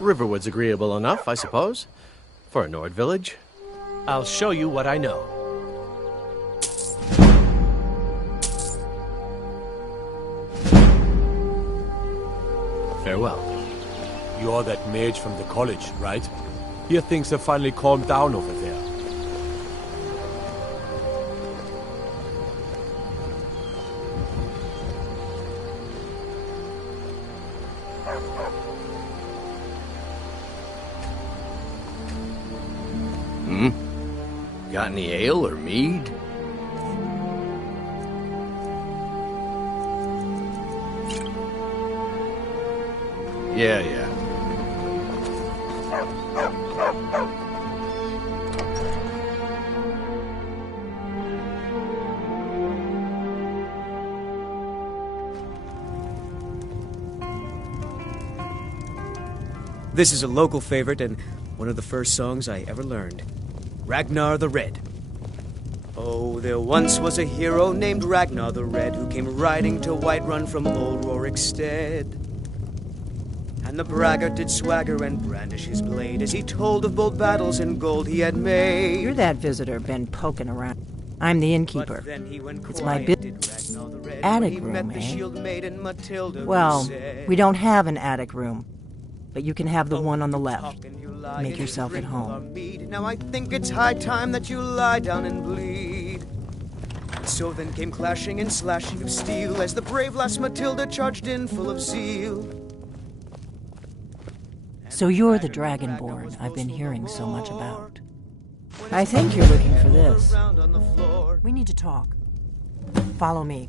Riverwood's agreeable enough, I suppose, for a Nord village. I'll show you what I know. Farewell. You're that mage from the college, right? Here things have finally calmed down over there. Got any ale or mead? Yeah. This is a local favorite and one of the first songs I ever learned. Ragnar the Red. Oh, there once was a hero named Ragnar the Red who came riding to Whiterun from old Rorikstead. And the braggart did swagger and brandish his blade as he told of bold battles and gold he had made. You're that visitor been poking around. I'm the innkeeper. It's my attic room, eh? Well, we don't have an attic room, but you can have the one on the left. Make yourself at home. Now I think it's high time that you lie down and bleed. So then came clashing and slashing of steel as the brave lass Matilda charged in full of zeal. So you're the Dragonborn I've been hearing so much about. I think you're looking for this. We need to talk. Follow me.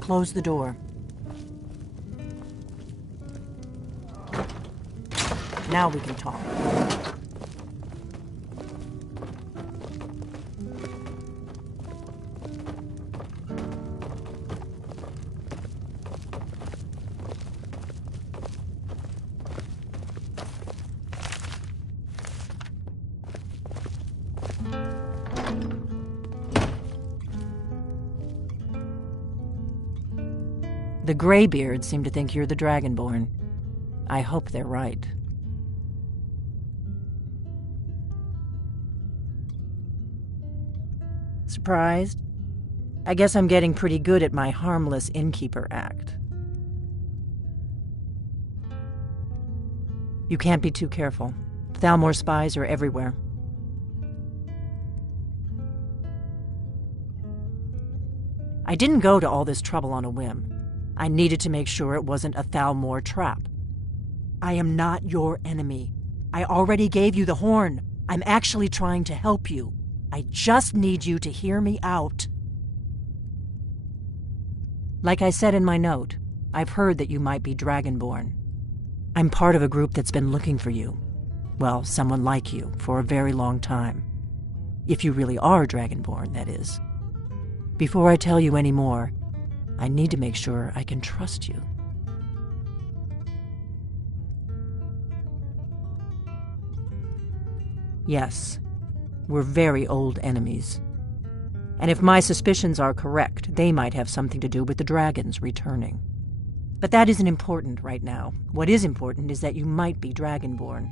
Close the door. Now we can talk. The Greybeards seem to think you're the Dragonborn. I hope they're right. Surprised? I guess I'm getting pretty good at my harmless innkeeper act. You can't be too careful. Thalmor spies are everywhere. I didn't go to all this trouble on a whim. I needed to make sure it wasn't a Thalmor trap. I am not your enemy. I already gave you the horn. I'm actually trying to help you. I just need you to hear me out. Like I said in my note, I've heard that you might be Dragonborn. I'm part of a group that's been looking for you. Well, someone like you, for a very long time. If you really are Dragonborn, that is. Before I tell you any more, I need to make sure I can trust you. Yes, we're very old enemies. And if my suspicions are correct, they might have something to do with the dragons returning. But that isn't important right now. What is important is that you might be Dragonborn.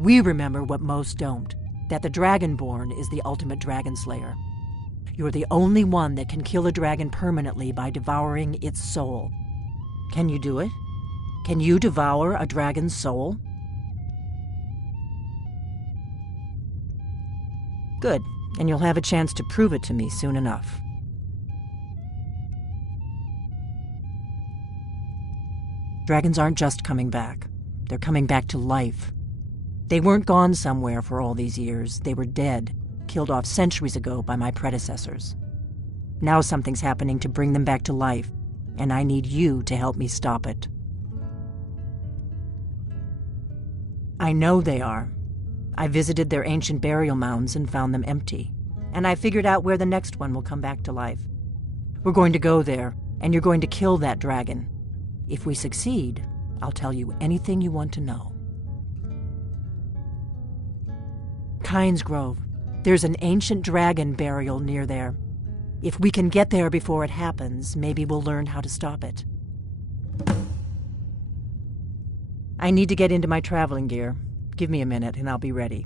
We remember what most don't. That the Dragonborn is the ultimate dragon slayer. You're the only one that can kill a dragon permanently by devouring its soul. Can you do it? Can you devour a dragon's soul? Good, and you'll have a chance to prove it to me soon enough. Dragons aren't just coming back. They're coming back to life. They weren't gone somewhere for all these years. They were dead, killed off centuries ago by my predecessors. Now something's happening to bring them back to life, and I need you to help me stop it. I know they are. I visited their ancient burial mounds and found them empty. And I figured out where the next one will come back to life. We're going to go there, and you're going to kill that dragon. If we succeed, I'll tell you anything you want to know. Kynes Grove. There's an ancient dragon burial near there. If we can get there before it happens, maybe we'll learn how to stop it. I need to get into my traveling gear. Give me a minute and I'll be ready.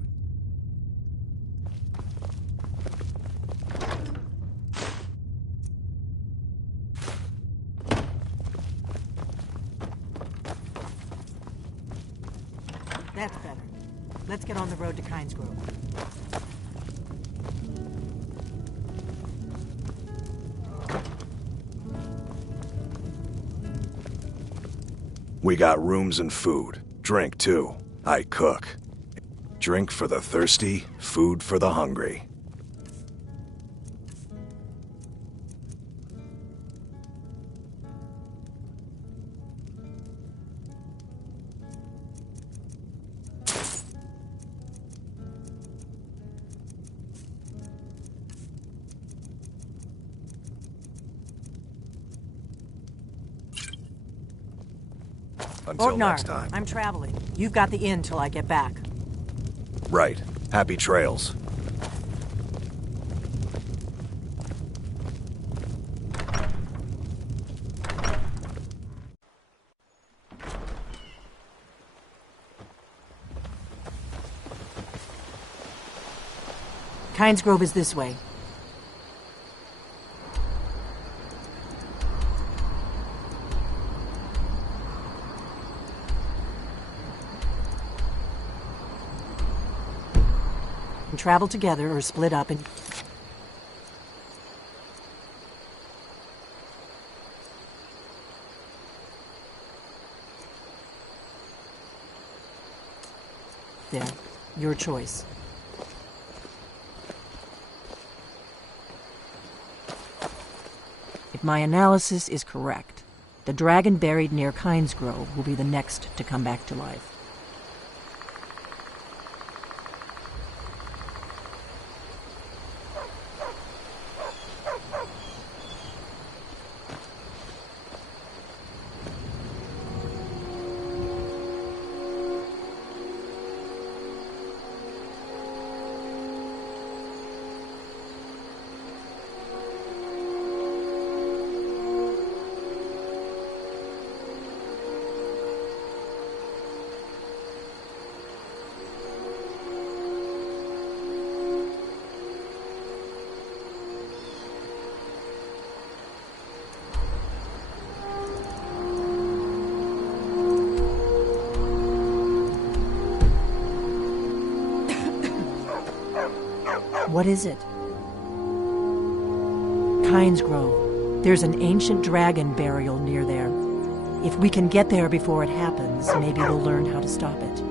That's better. Let's get on the road to Kynes Grove. We got rooms and food. Drink, too. I cook. Drink for the thirsty, food for the hungry. Until next time. I'm traveling. You've got the inn till I get back. Right. Happy trails. Kynes Grove is this way. Travel together or split up and... There. Your choice. If my analysis is correct, the dragon buried near Kynes Grove will be the next to come back to life. What is it? Kynes Grove. There's an ancient dragon burial near there. If we can get there before it happens, maybe we'll learn how to stop it.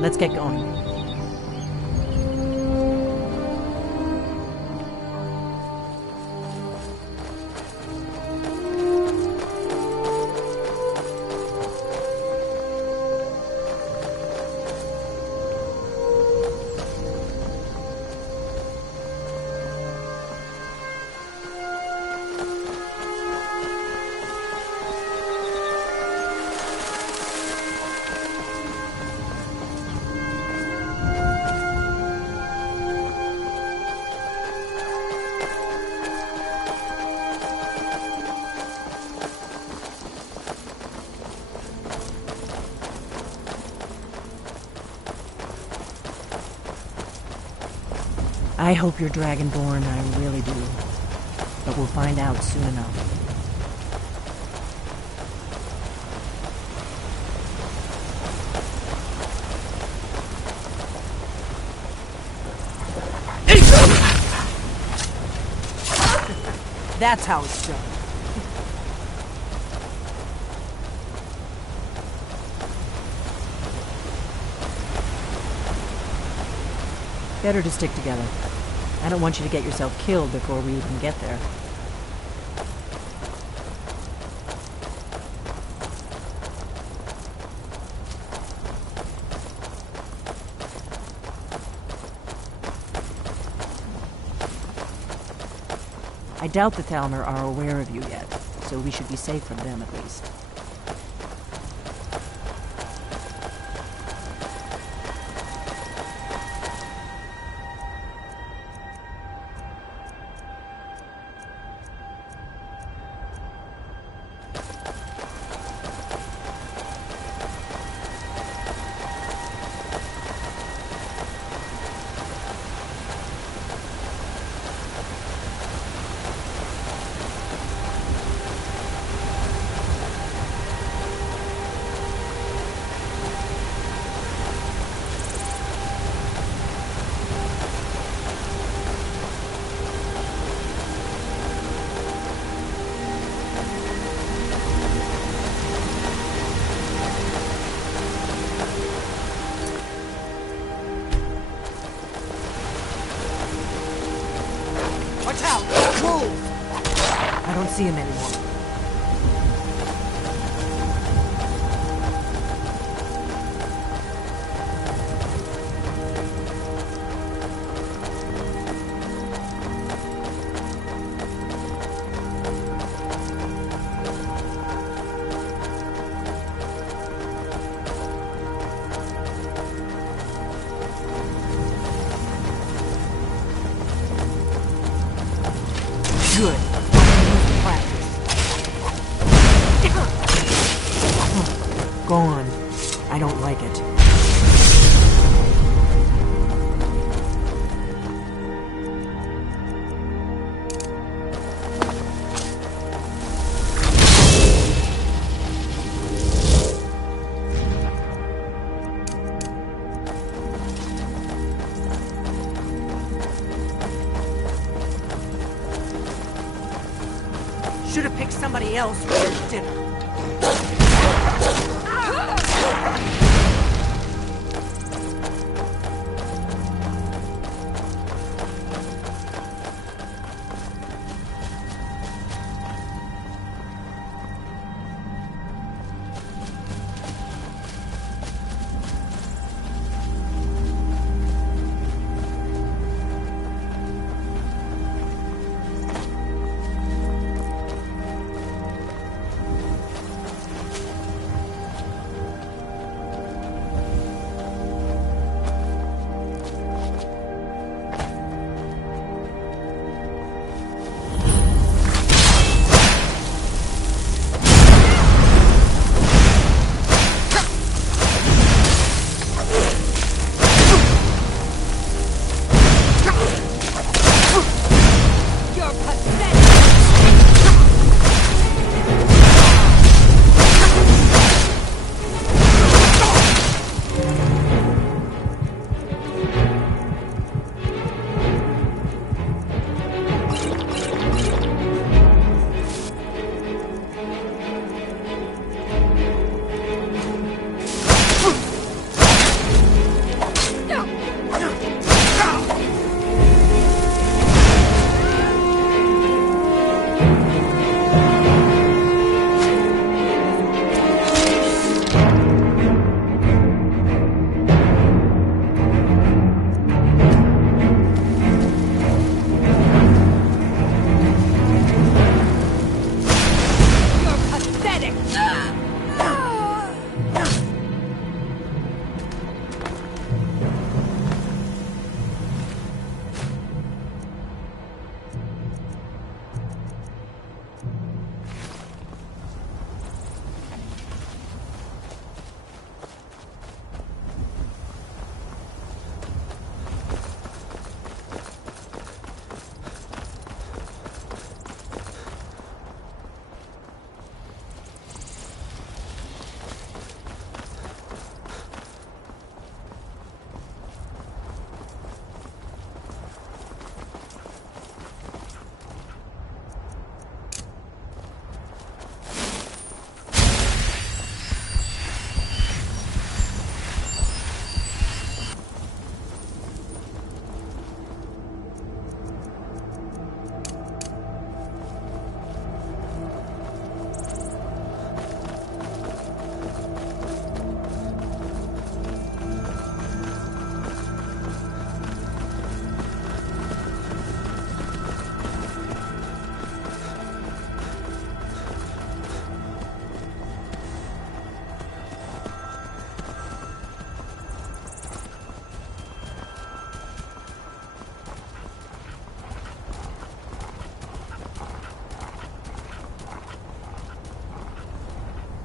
Let's get going. I hope you're Dragonborn, I really do. But we'll find out soon enough. That's how it's done. Better to stick together. I don't want you to get yourself killed before we even get there. I doubt the Thalmor are aware of you yet, so we should be safe from them at least. I don't see him anymore. Good. Practice. Go on. I don't like it. Should have picked somebody else for your dinner.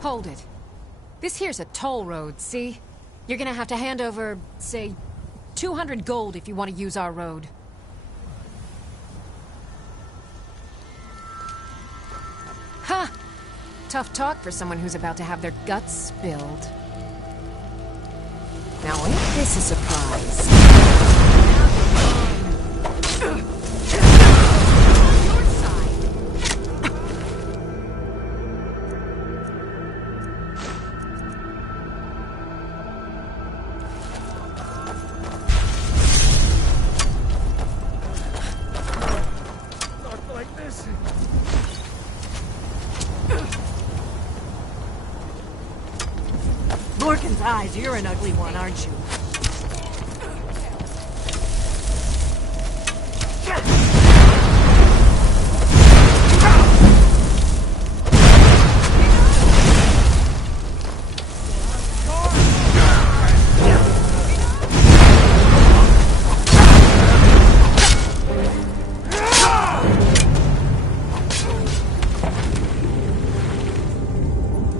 Hold it. This here's a toll road, see? You're gonna have to hand over, say, 200 gold if you want to use our road. Ha! Tough talk for someone who's about to have their guts spilled. Now ain't this a surprise? Your side. Not like this. Lorcan's eyes, you're an ugly one, aren't you?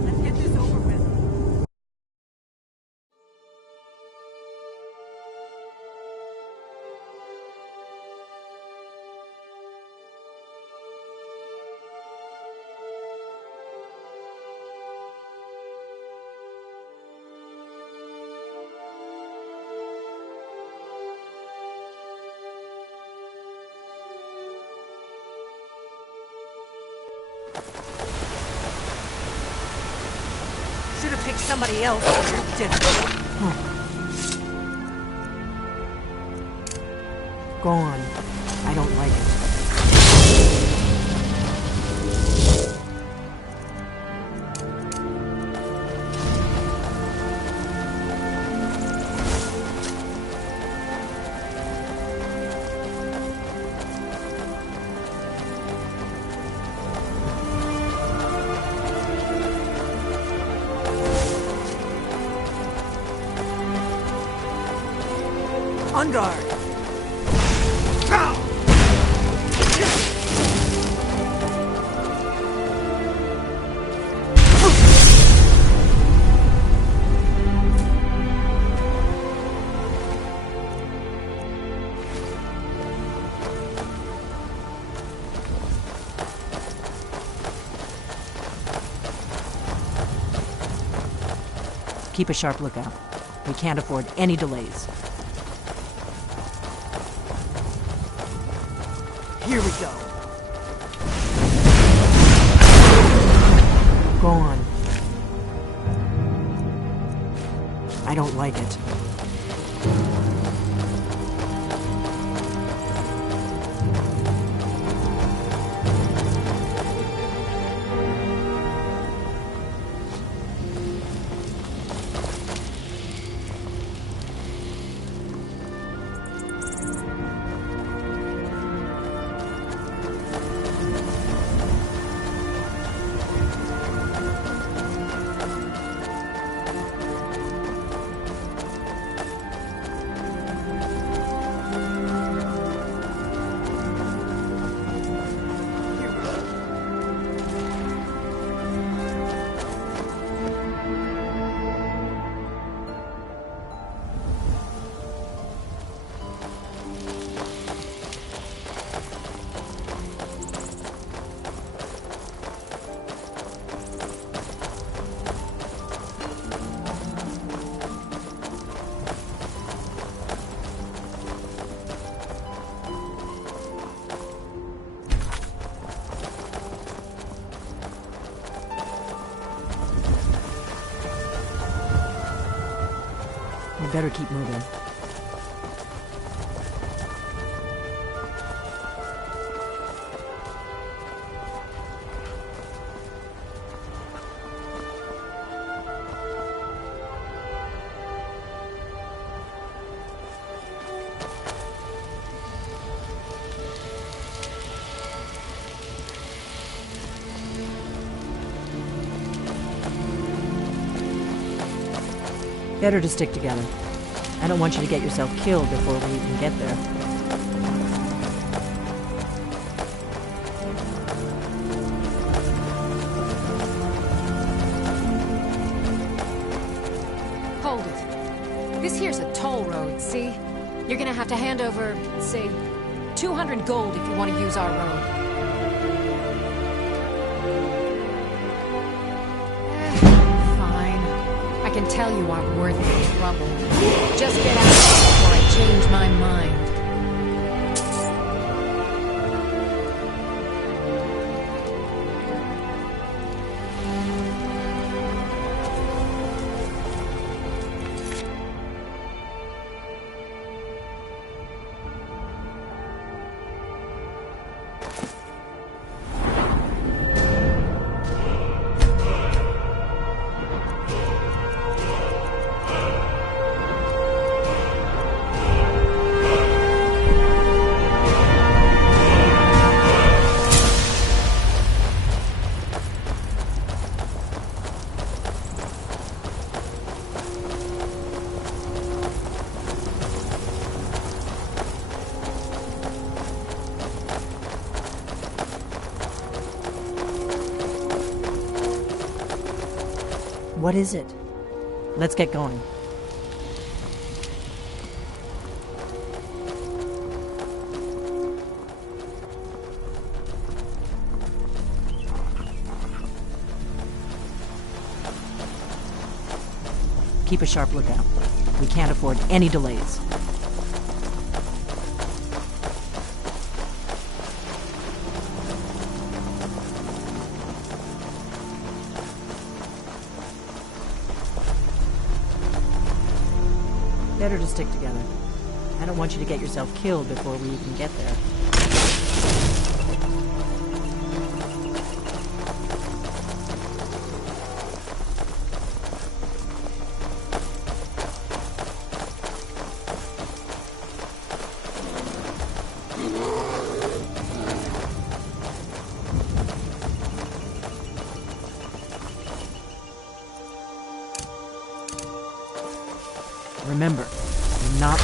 Let's get this over with. Should have picked somebody else for your dinner. Go on. I don't like it. On guard! Keep a sharp lookout. We can't afford any delays. Here we go. Go on. I don't like it. We better keep moving. Better to stick together. I don't want you to get yourself killed before we even get there. You're gonna have to hand over, say, 200 gold if you want to use our road. Fine. I can tell you aren't worth the trouble. Just get out before I change my mind. What is it? Let's get going. Keep a sharp lookout. We can't afford any delays. Better to stick together. I don't want you to get yourself killed before we even get there. Remember, you're not...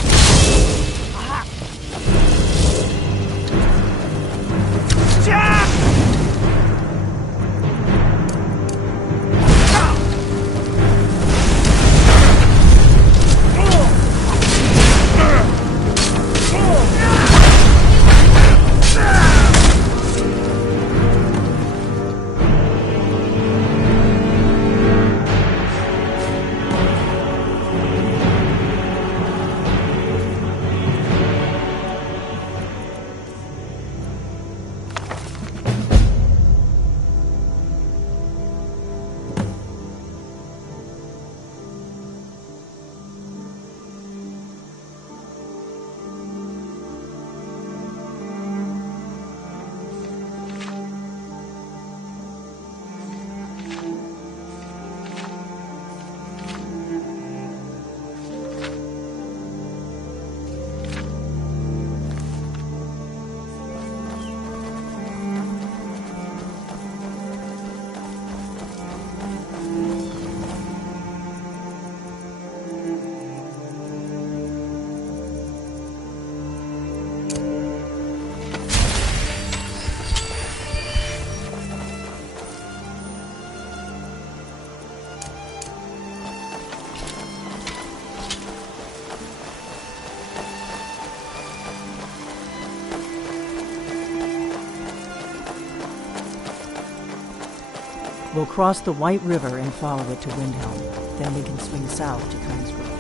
We'll cross the White River and follow it to Windhelm. Then we can swing south to Kinesgrove.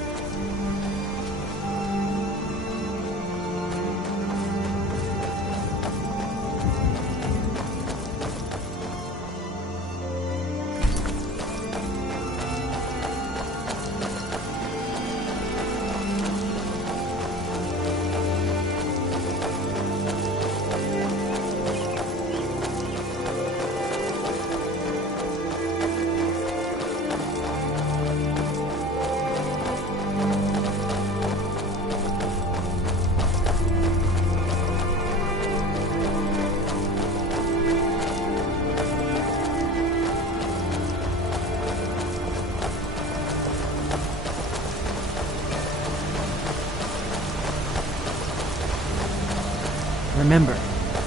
Remember,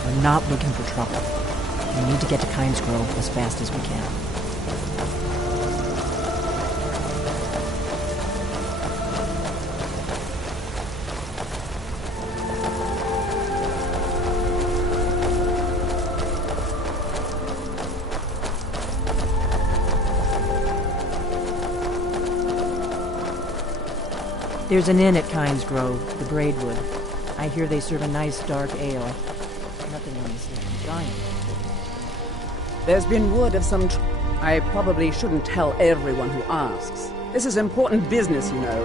we're not looking for trouble. We need to get to Kinesgrove as fast as we can. There's an inn at Kynes Grove, the Braidwood. I hear they serve a nice dark ale. Nothing on this giant. There's been word of some I probably shouldn't tell everyone who asks. This is important business, you know.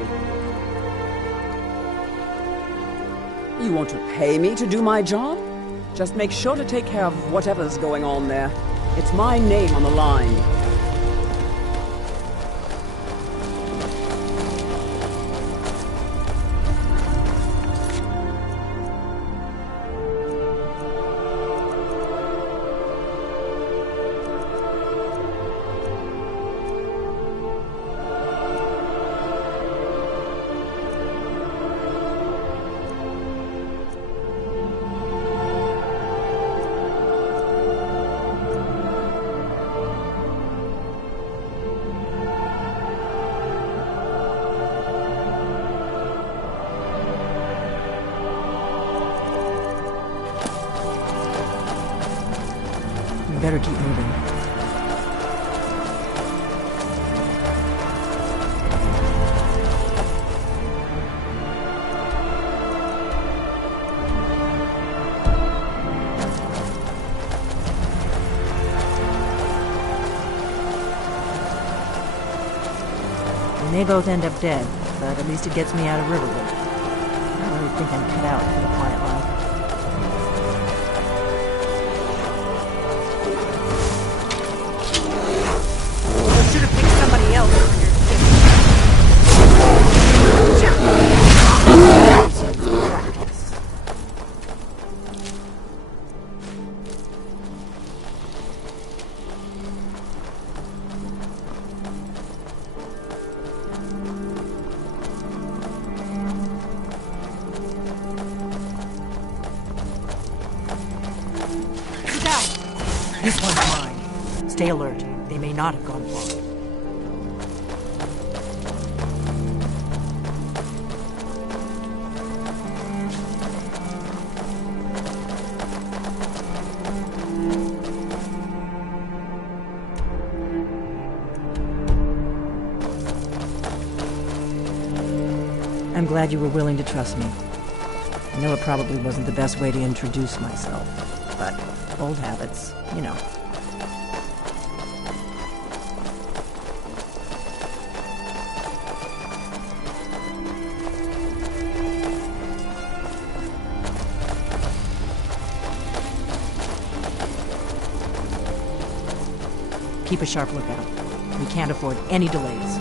You want to pay me to do my job? Just make sure to take care of whatever's going on there. It's my name on the line. Better keep moving. We may both end up dead, but at least it gets me out of Riverwood. I don't really think I'm cut out for the quiet life. Somebody else over your This one's mine. Stay alert. They may not have gone far. I'm glad you were willing to trust me. I know it probably wasn't the best way to introduce myself, but old habits, you know. Keep a sharp lookout. We can't afford any delays.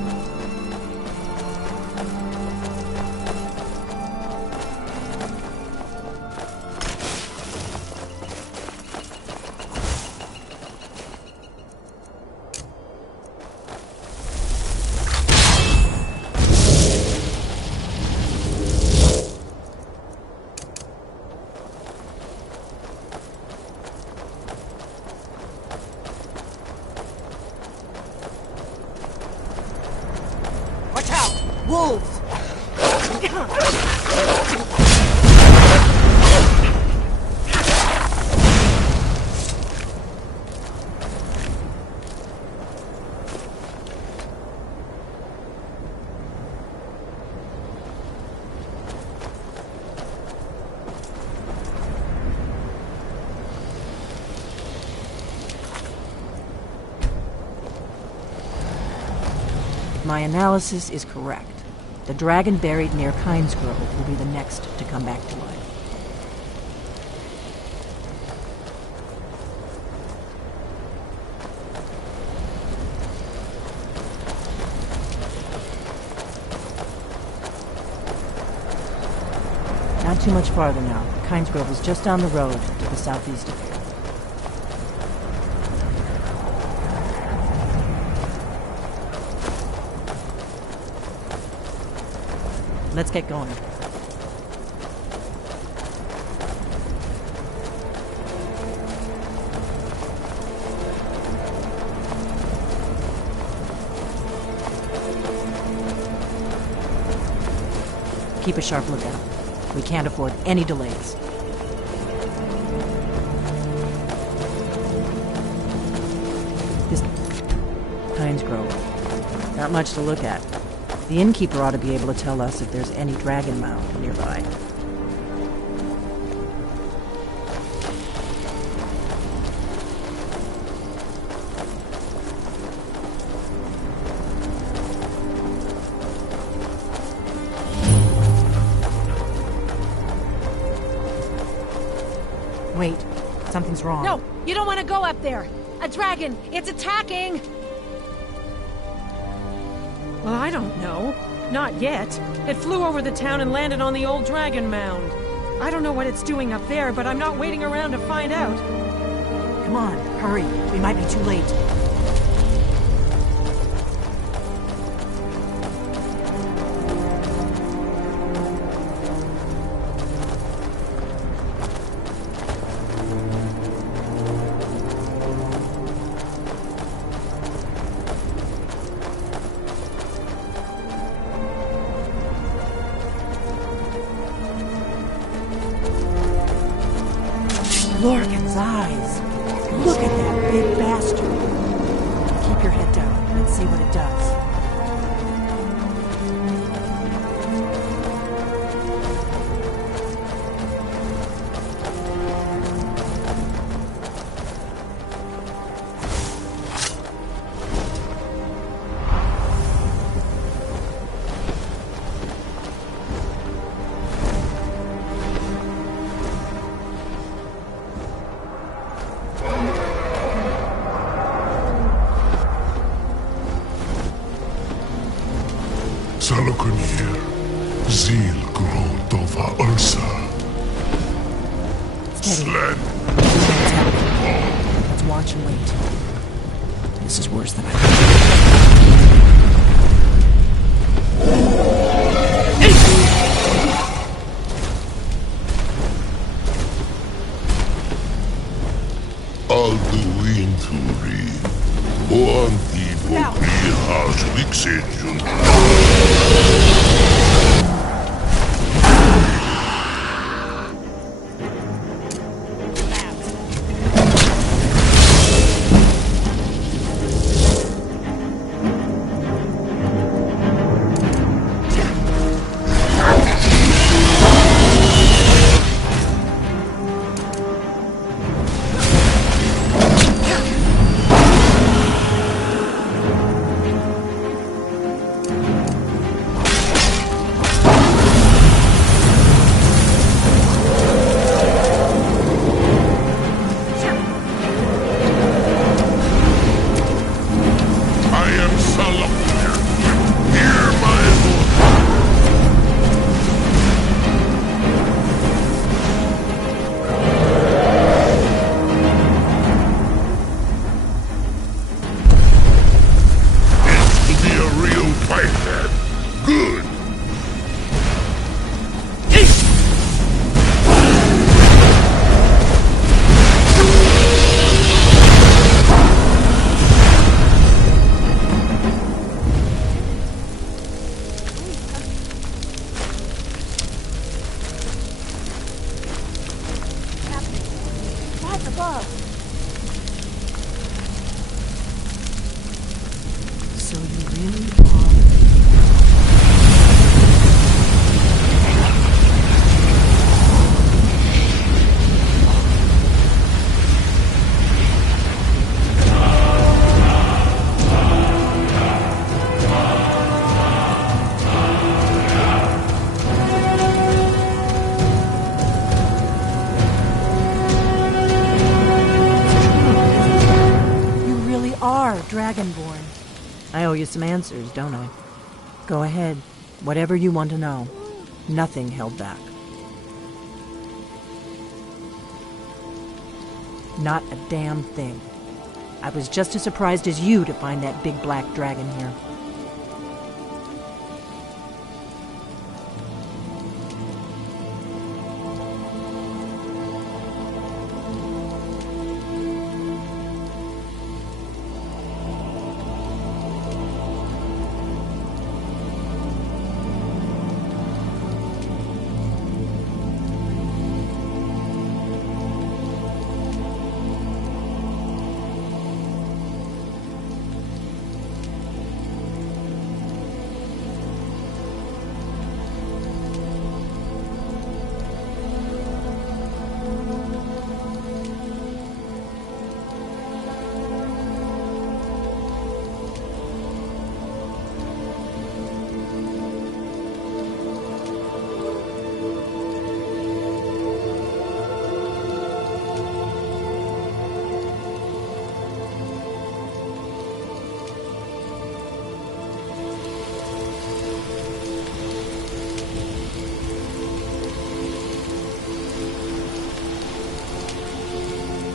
wolves! My analysis is correct. The dragon buried near Kynes Grove will be the next to come back to life. Not too much farther now. Kynes Grove is just down the road to the southeast of here. Let's get going. Keep a sharp lookout. We can't afford any delays. This Kynes Grove. Not much to look at. The innkeeper ought to be able to tell us if there's any dragon mound nearby. Wait, something's wrong. No, you don't want to go up there. A dragon, it's attacking. Well, I don't know. Not yet. It flew over the town and landed on the old dragon mound. I don't know what it's doing up there, but I'm not waiting around to find out. Come on, hurry. We might be too late. Lorcan's eyes. Look at that big bastard. Keep your head down and see what it does. Salakunir, Zil Grotova Ursa. Steady. Sled. Let's watch and wait. This is worse than I Alduinturi. Oantibo Prihas Vixejun. So you really are... Dragonborn. I owe you some answers, don't I? Go ahead. Whatever you want to know. Nothing held back. Not a damn thing. I was just as surprised as you to find that big black dragon here.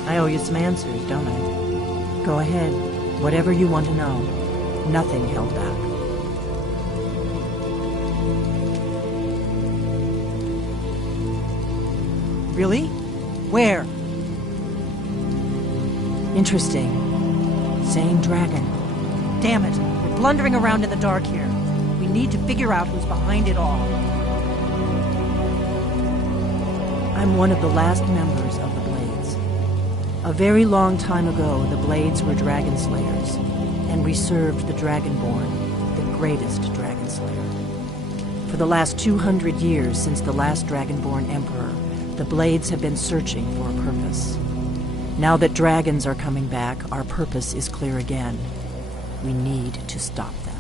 I owe you some answers, don't I? Go ahead. Whatever you want to know. Nothing held back. Really? Where? Interesting. Same dragon. Damn it. We're blundering around in the dark here. We need to figure out who's behind it all. I'm one of the last members of the Blades. A very long time ago, the Blades were dragon slayers, and we served the Dragonborn, the greatest dragon slayer. For the last 200 years since the last Dragonborn Emperor, the Blades have been searching for a purpose. Now that dragons are coming back, our purpose is clear again. We need to stop them.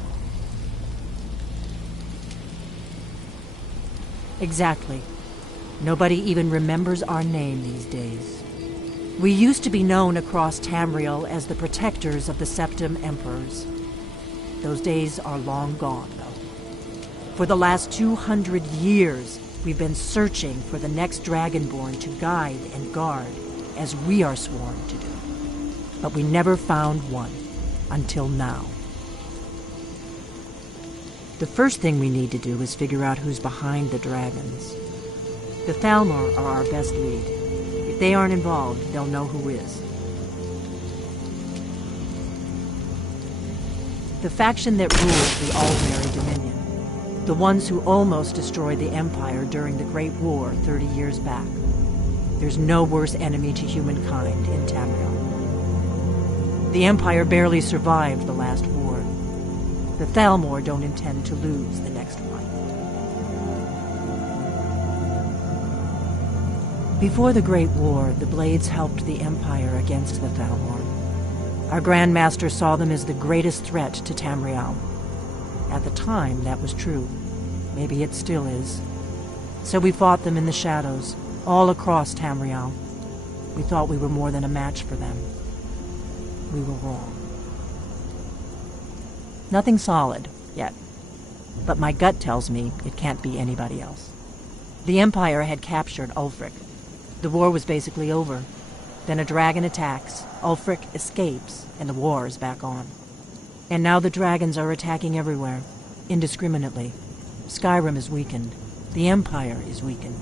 Exactly. Nobody even remembers our name these days. We used to be known across Tamriel as the protectors of the Septim Emperors. Those days are long gone, though. For the last 200 years, we've been searching for the next Dragonborn to guide and guard, as we are sworn to do. But we never found one, until now. The first thing we need to do is figure out who's behind the dragons. The Thalmor are our best lead. If they aren't involved, they'll know who is. The faction that rules the Aldmeri Dominion. The ones who almost destroyed the Empire during the Great War 30 years back. There's no worse enemy to humankind in Tamriel. The Empire barely survived the last war. The Thalmor don't intend to lose the next one. Before the Great War, the Blades helped the Empire against the Thalmor. Our Grand Master saw them as the greatest threat to Tamriel. At the time, that was true. Maybe it still is. So we fought them in the shadows, all across Tamriel. We thought we were more than a match for them. We were wrong. Nothing solid, yet. But my gut tells me it can't be anybody else. The Empire had captured Ulfric. The war was basically over. Then a dragon attacks, Ulfric escapes, and the war is back on. And now the dragons are attacking everywhere, indiscriminately. Skyrim is weakened. The Empire is weakened.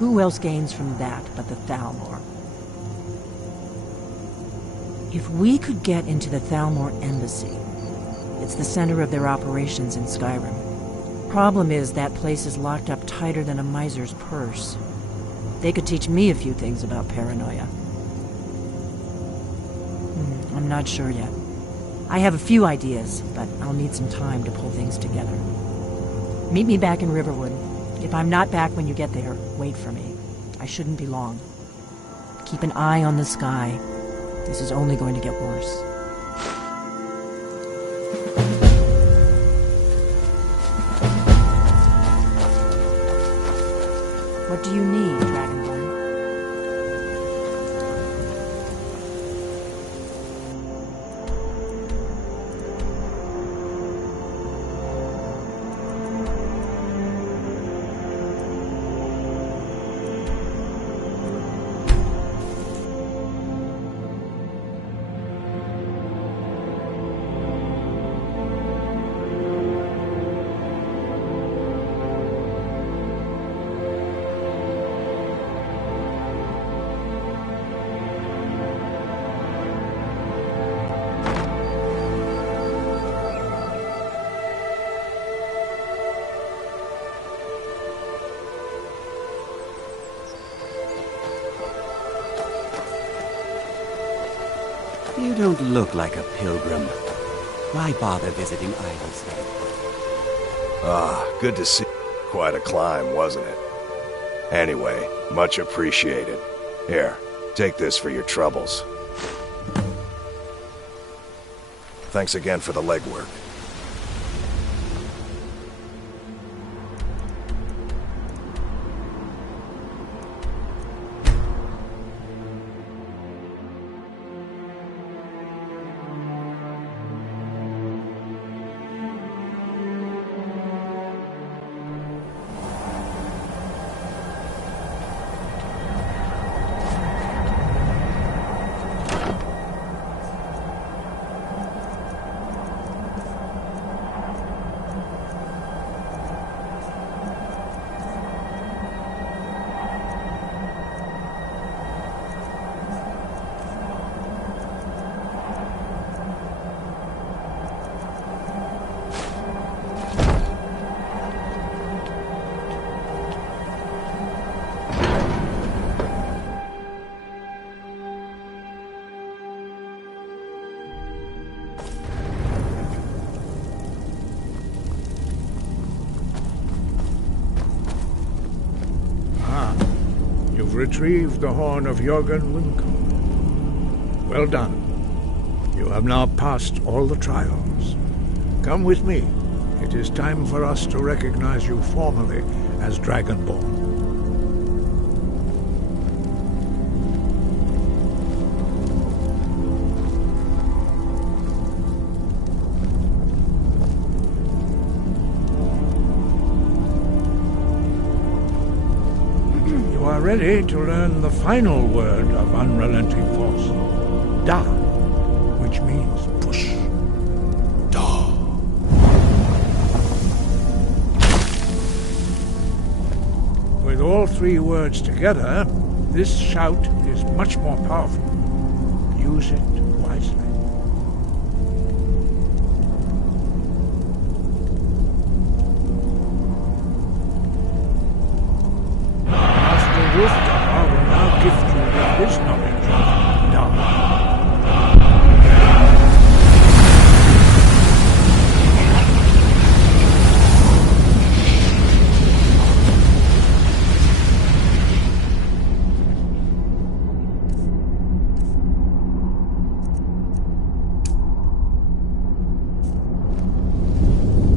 Who else gains from that but the Thalmor? If we could get into the Thalmor embassy, it's the center of their operations in Skyrim. Problem is, that place is locked up tighter than a miser's purse. They could teach me a few things about paranoia. I'm not sure yet. I have a few ideas, but I'll need some time to pull things together. Meet me back in Riverwood. If I'm not back when you get there, wait for me. I shouldn't be long. Keep an eye on the sky. This is only going to get worse. What do you need, Dragonborn? You don't look like a pilgrim. Why bother visiting Idleshead? Good to see. Quite a climb, wasn't it? Anyway, much appreciated. Here, take this for your troubles. Thanks again for the legwork. You've retrieved the horn of Jörgen Wincom. Well done. You have now passed all the trials. Come with me. It is time for us to recognize you formally as Dragonborn. You are ready to learn the final word of unrelenting force. Da, which means push. Da. With all three words together, this shout is much more powerful. Use it wisely. Master Wolfgar will now gift you with his knowledge of Da.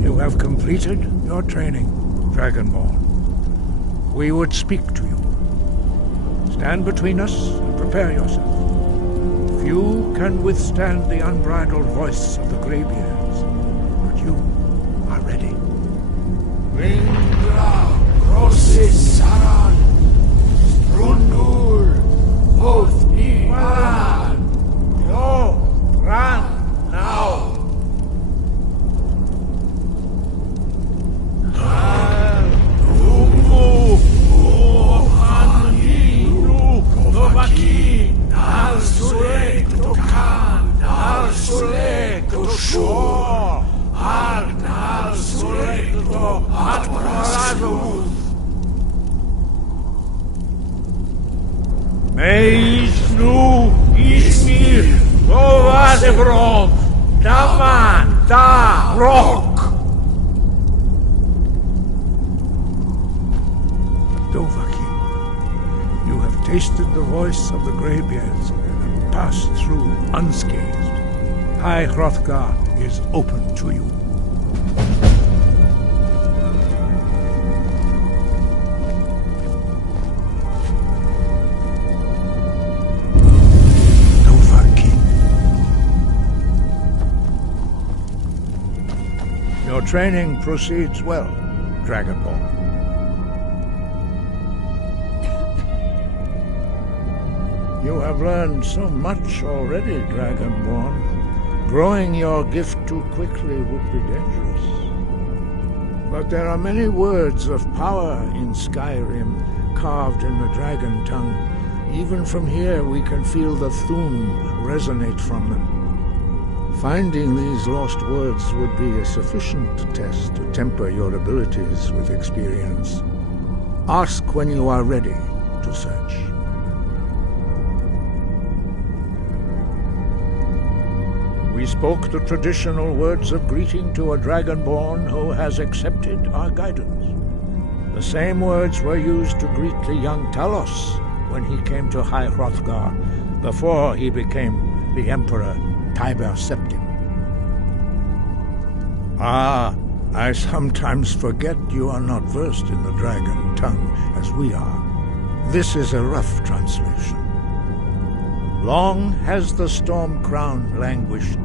You have completed your training, Dragonborn. We would speak to you. Stand between us and prepare yourself. Few can withstand the unbridled voice of the Greybeards, but you are ready. Ringra, Rosis, Saran, Strundur, both Iman. Go, run, now. Meisnu Ismir Govadebron Daman Da Rock Dovahkiin, you have tasted the voice of the Greybeards and passed through unscathed. High Hrothgar is open to you. Your training proceeds well, Dragonborn. You have learned so much already, Dragonborn. Growing your gift too quickly would be dangerous. But there are many words of power in Skyrim carved in the dragon tongue. Even from here we can feel the Thun resonate from them. Finding these lost words would be a sufficient test to temper your abilities with experience. Ask when you are ready to search. We spoke the traditional words of greeting to a Dragonborn who has accepted our guidance. The same words were used to greet the young Talos when he came to High Hrothgar before he became the Emperor Tiber Septim. Ah, I sometimes forget you are not versed in the dragon tongue as we are. This is a rough translation. Long has the storm crown languished,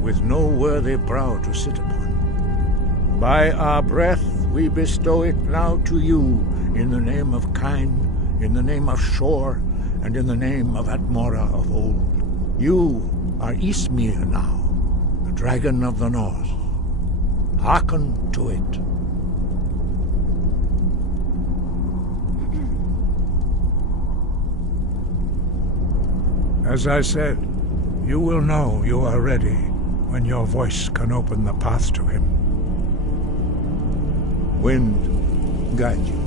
with no worthy brow to sit upon. By our breath we bestow it now to you, in the name of Kyne, in the name of Shor, and in the name of Atmora of old. You are Ismir now, the dragon of the north. Hearken to it. As I said, you will know you are ready when your voice can open the path to him. Wind, guide you.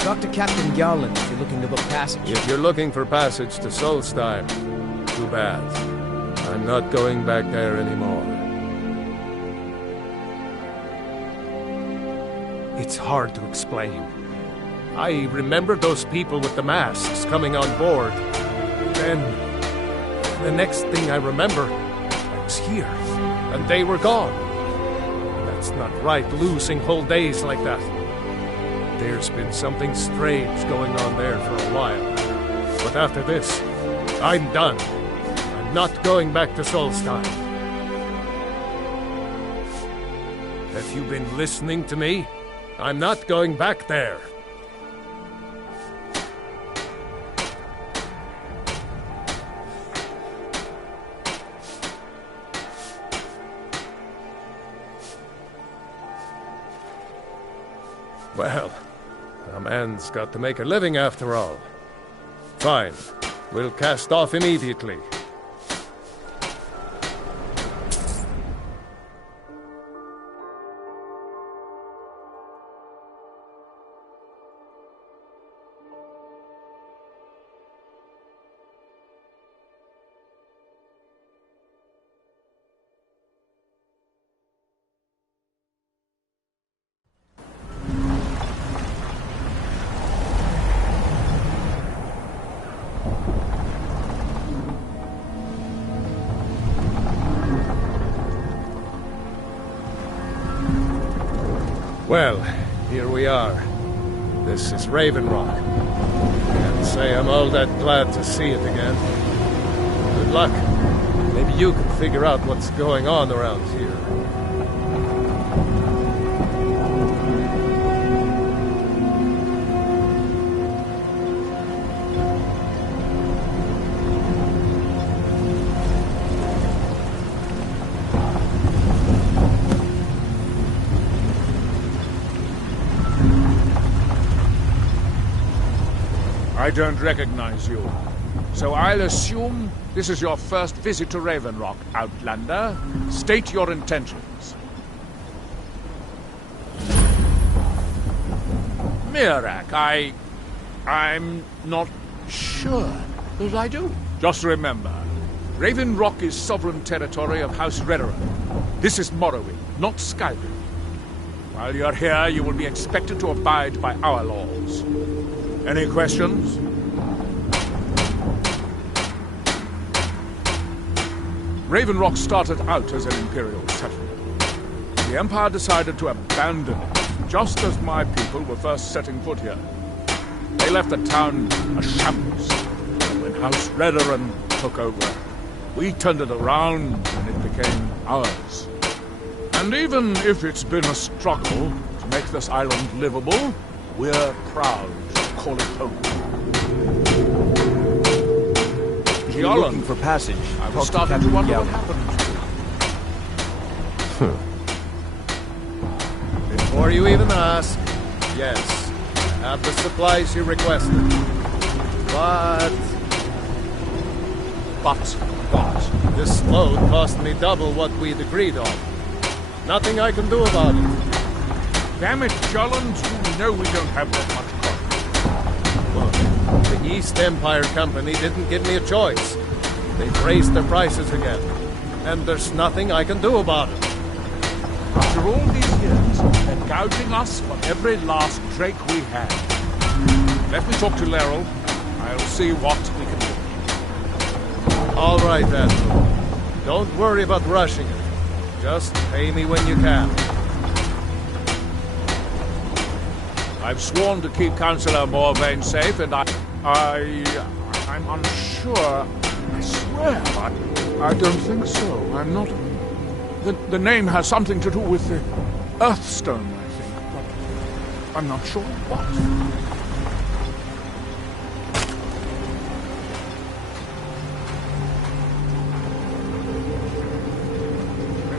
Talk to Captain Garland if you're looking to book passage. If you're looking for passage to Solstheim, too bad. I'm not going back there anymore. It's hard to explain. I remember those people with the masks coming on board. Then, the next thing I remember, I was here, and they were gone. That's not right, losing whole days like that. There's been something strange going on there for a while. But after this, I'm done. I'm not going back to Solstheim. Have you been listening to me? I'm not going back there. Well, a man's got to make a living after all. Fine. We'll cast off immediately. Well, here we are. This is Raven Rock. Can't say I'm all that glad to see it again. Good luck. Maybe you can figure out what's going on around here. I don't recognize you. So I'll assume this is your first visit to Raven Rock, Outlander. State your intentions. Mirak, I'm not sure that I do. Just remember, Raven Rock is sovereign territory of House Redoran. This is Morrowind, not Skyrim. While you're here, you will be expected to abide by our laws. Any questions? Raven Rock started out as an Imperial settlement. The Empire decided to abandon it, just as my people were first setting foot here. They left the town a shambles. When House Redoran took over, we turned it around and it became ours. And even if it's been a struggle to make this island livable, we're proud to call it home. You're looking for passage. I was starting to wonder what happened. Before you even ask, yes, I have the supplies you requested. But this load cost me double what we'd agreed on. Nothing I can do about it. Damn it, Jolland, you know we don't have that much coin. Look, the East Empire Company didn't give me a choice. They've raised their prices again. And there's nothing I can do about it. After all these years, they're gouging us for every last drake we have. Let me talk to Laryl. I'll see what we can do. All right, then. Don't worry about rushing it. Just pay me when you can. I've sworn to keep Councillor Morvain safe, and I'm unsure. I swear, but I don't think so. I'm not. The name has something to do with the Earthstone, I think, but I'm not sure what.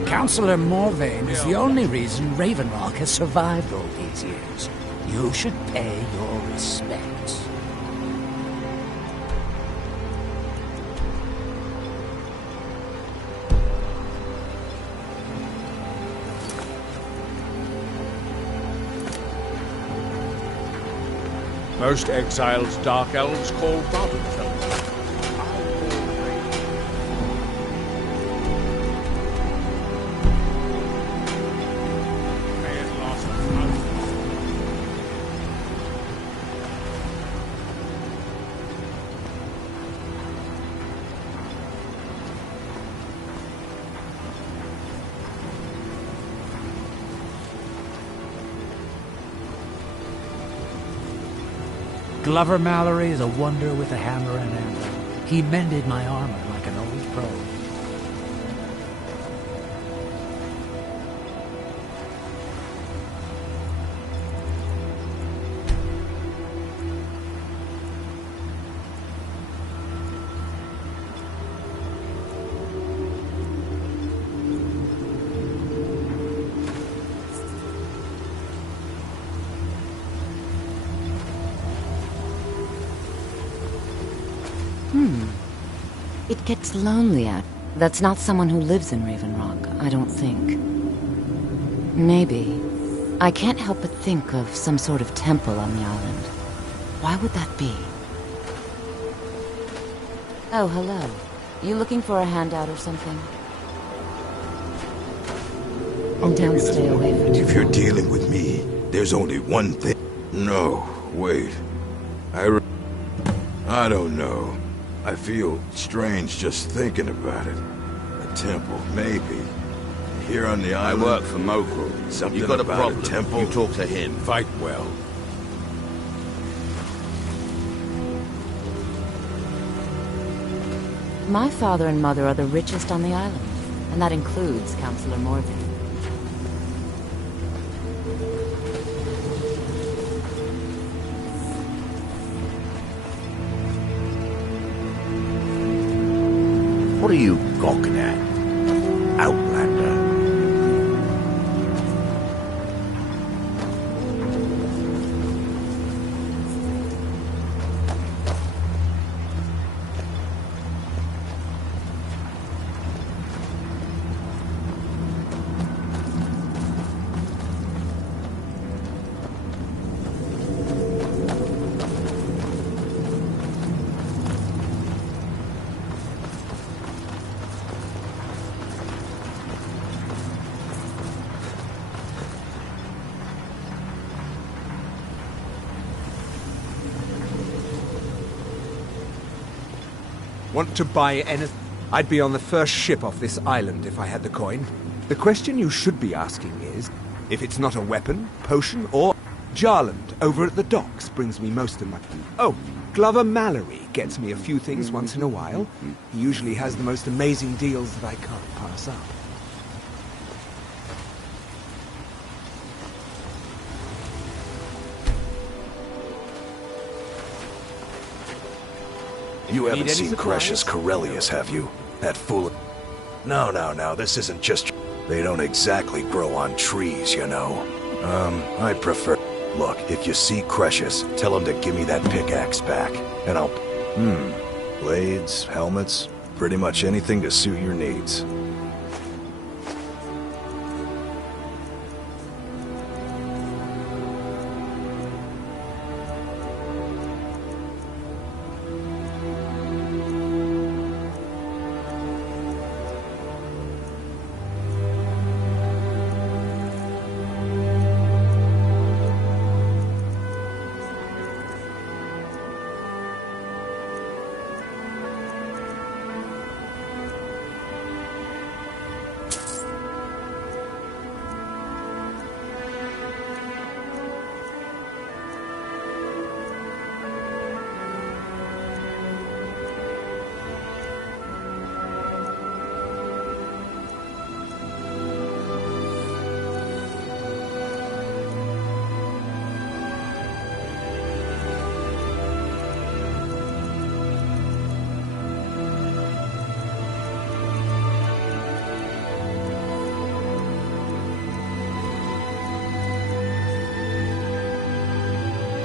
Councillor Morvain is the only reason Raven Rock has survived all these years. You should pay your respects. Most exiles dark elves call Vardenfell. Glover Mallory is a wonder with a hammer and anvil. He mended my armor like an old pro. It gets lonely out. That's not someone who lives in Raven Rock, I don't think. Maybe. I can't help but think of some sort of temple on the island. Why would that be? Oh, hello. You looking for a handout or something? And don't stay away from me. If you're dealing with me, there's only one thing. No, wait. I don't know. I feel strange just thinking about it. A temple, maybe. Here on the island. I work for Mokul. Something You got a about problem, temple. you talk to him. Fight well. My father and mother are the richest on the island, and that includes Councillor Morgan. What are you gawking at? Outlander. Want to buy anything? I'd be on the first ship off this island if I had the coin. The question you should be asking is, if it's not a weapon, potion, or... Jarland, over at the docks, brings me most of my... Oh, Glover Mallory gets me a few things once in a while. He usually has the most amazing deals that I can't pass up. You haven't Need any seen supplies? Cresius Corellius, have you? That fool... No, this isn't just... They don't exactly grow on trees, you know. I prefer... Look, if you see Cresius, tell him to give me that pickaxe back, and I'll... Blades, helmets, pretty much anything to suit your needs.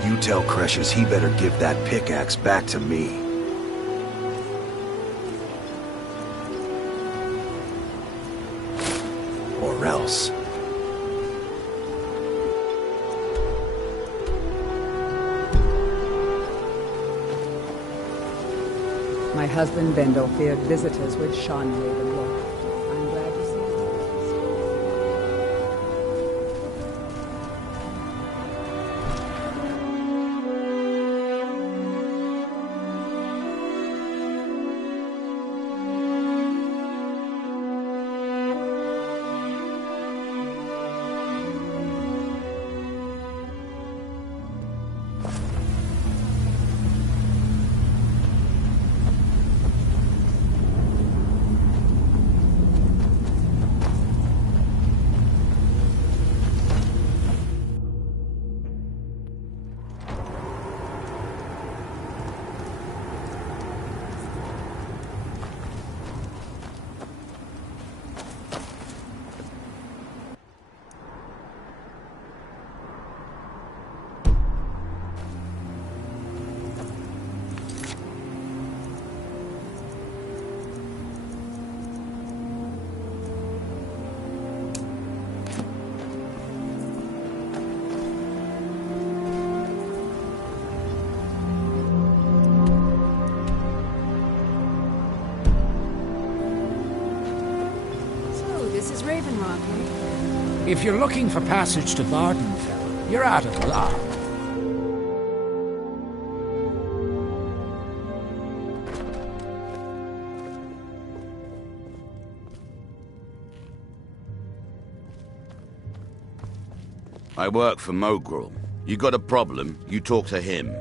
You tell Cresius he better give that pickaxe back to me. Or else. My husband Bendel feared visitors would shun Ravenlock. I'm glad to see you. If you're looking for passage to Vardenfell, you're out of luck. I work for Mogrel. You got a problem, you talk to him.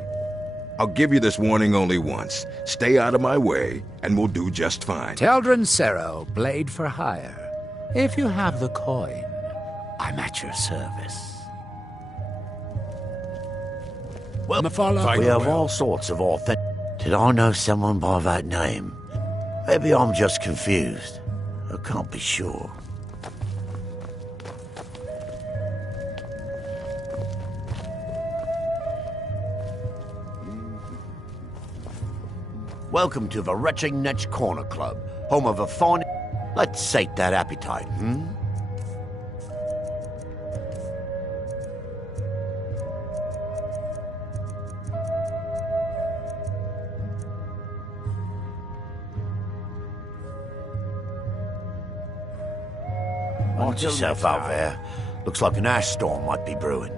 I'll give you this warning only once. Stay out of my way, and we'll do just fine. Teldrin Serro, blade for hire. If you have the coin, I'm at your service. Well, Mephala, we have all sorts of authentic... Did I know someone by that name? Maybe I'm just confused. I can't be sure. Welcome to the Retching Netch Corner Club, home of a fine... Let's sate that appetite, Watch yourself out there. Looks like an ash storm might be brewing.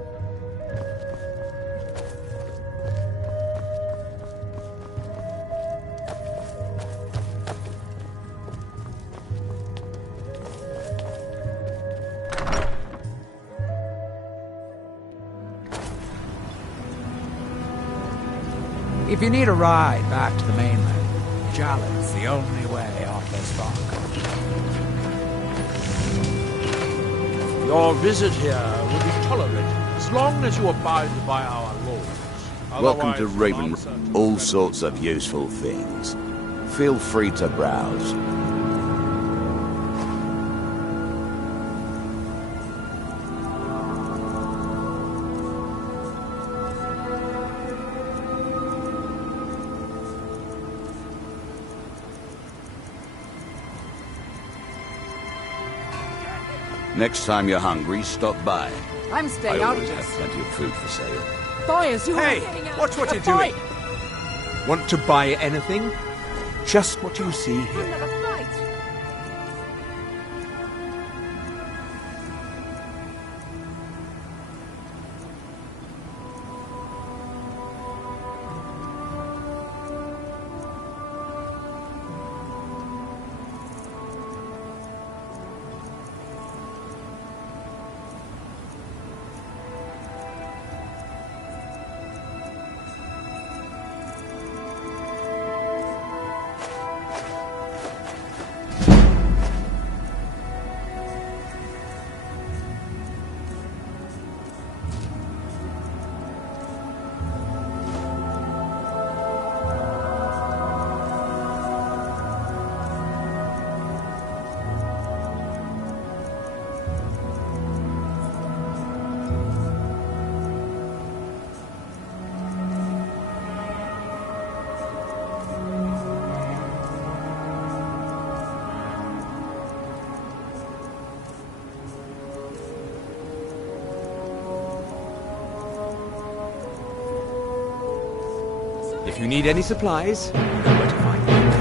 if you need a ride back to the mainland, Jalen's the only way off this rock. Your visit here will be tolerated as long as you abide by our laws. Welcome to Otherwise, Raven. nonsense. All sorts of useful things. Feel free to browse. Next time you're hungry, stop by. I'm staying I out of always have this. plenty of food for sale. Thias, you Hey, are getting out. watch what A you're doing. fight! Want to buy anything? Just what you see here. Another fight! If you need any supplies, you know where to find them.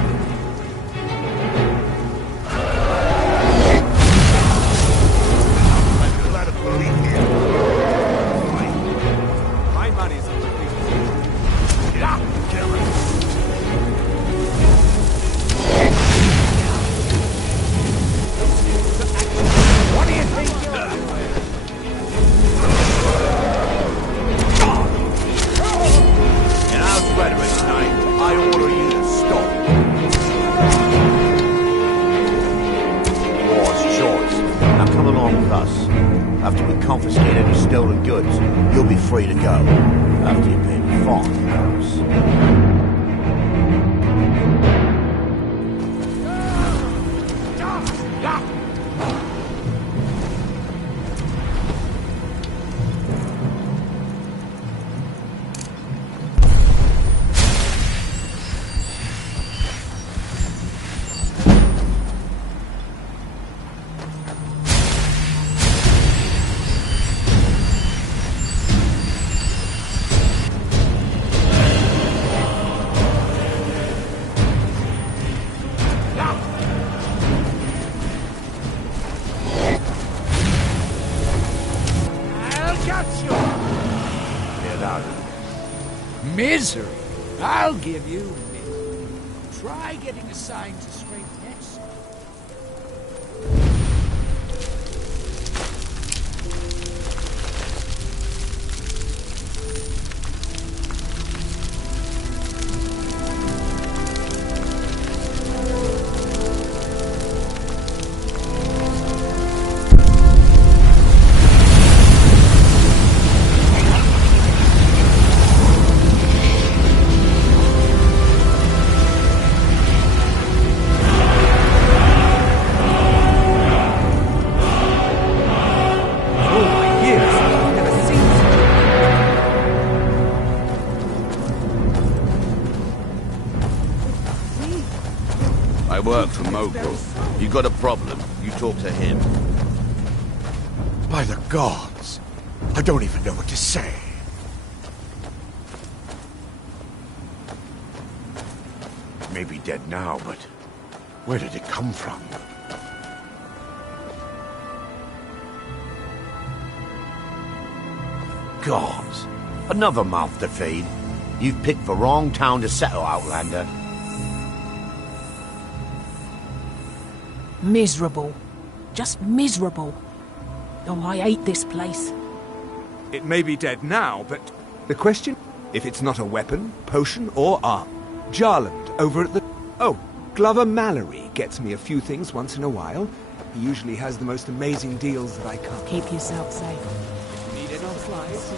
bodies on the field. Get out! Kill him! What do you think you're doing? In our veteran's name, I order you to stop. War's choice. Now come along with us. After we confiscate any stolen goods, you'll be free to go. After you pay me fine, of course. Misery. I'll give you misery. Try getting assigned to scrape next. I work for Mogul. You got a problem, you talk to him. By the gods, I don't even know what to say. Maybe dead now, but where did it come from? Gods, another mouth to feed. You've picked the wrong town to settle, Outlander. Miserable. Just miserable. Oh, I hate this place. It may be dead now, but the question, if it's not a weapon, potion, or arm. Jarland over at the... Oh, Glover Mallory gets me a few things once in a while. He usually has the most amazing deals that I can't. Keep yourself safe. If you need any supplies...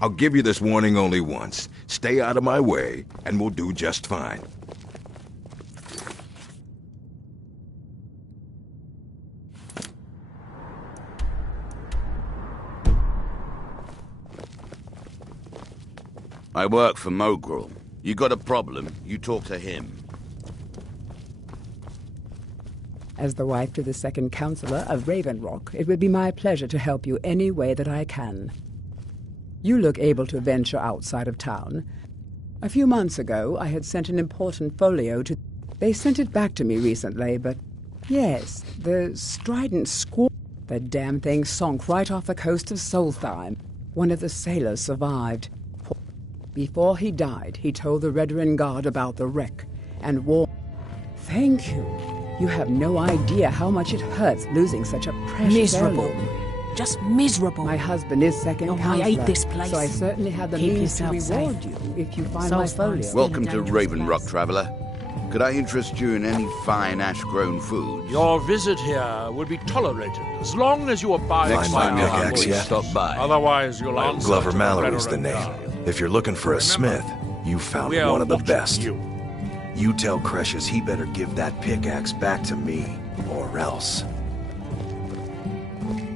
I'll give you this warning only once. Stay out of my way, and we'll do just fine. I work for Mogul. You got a problem, you talk to him. As the wife to the second Counselor of Raven Rock, it would be my pleasure to help you any way that I can. You look able to venture outside of town. A few months ago, I had sent an important folio to... They sent it back to me recently, but... Yes, the strident squall... The damn thing sunk right off the coast of Solstheim. One of the sailors survived. Before he died, he told the Redoran Guard about the wreck, and warned... Thank you. You have no idea how much it hurts losing such a precious Miserable. heirloom. Just miserable. My husband is second Oh, counselor, I hate this place. so I certainly have the Keep means to yourself reward safe. you if you find my folio. Welcome to Raven Rock, traveler. Could I interest you in any fine ash-grown foods? Your visit here will be tolerated as long as you abide Next by time, our pickaxe rules. yet? Stop by. Otherwise, you'll answer Glover to the Mallory's the Redoran name. Guard. If you're looking for a smith, you found We are one of the watching best. you. You tell Cresius he better give that pickaxe back to me, or else.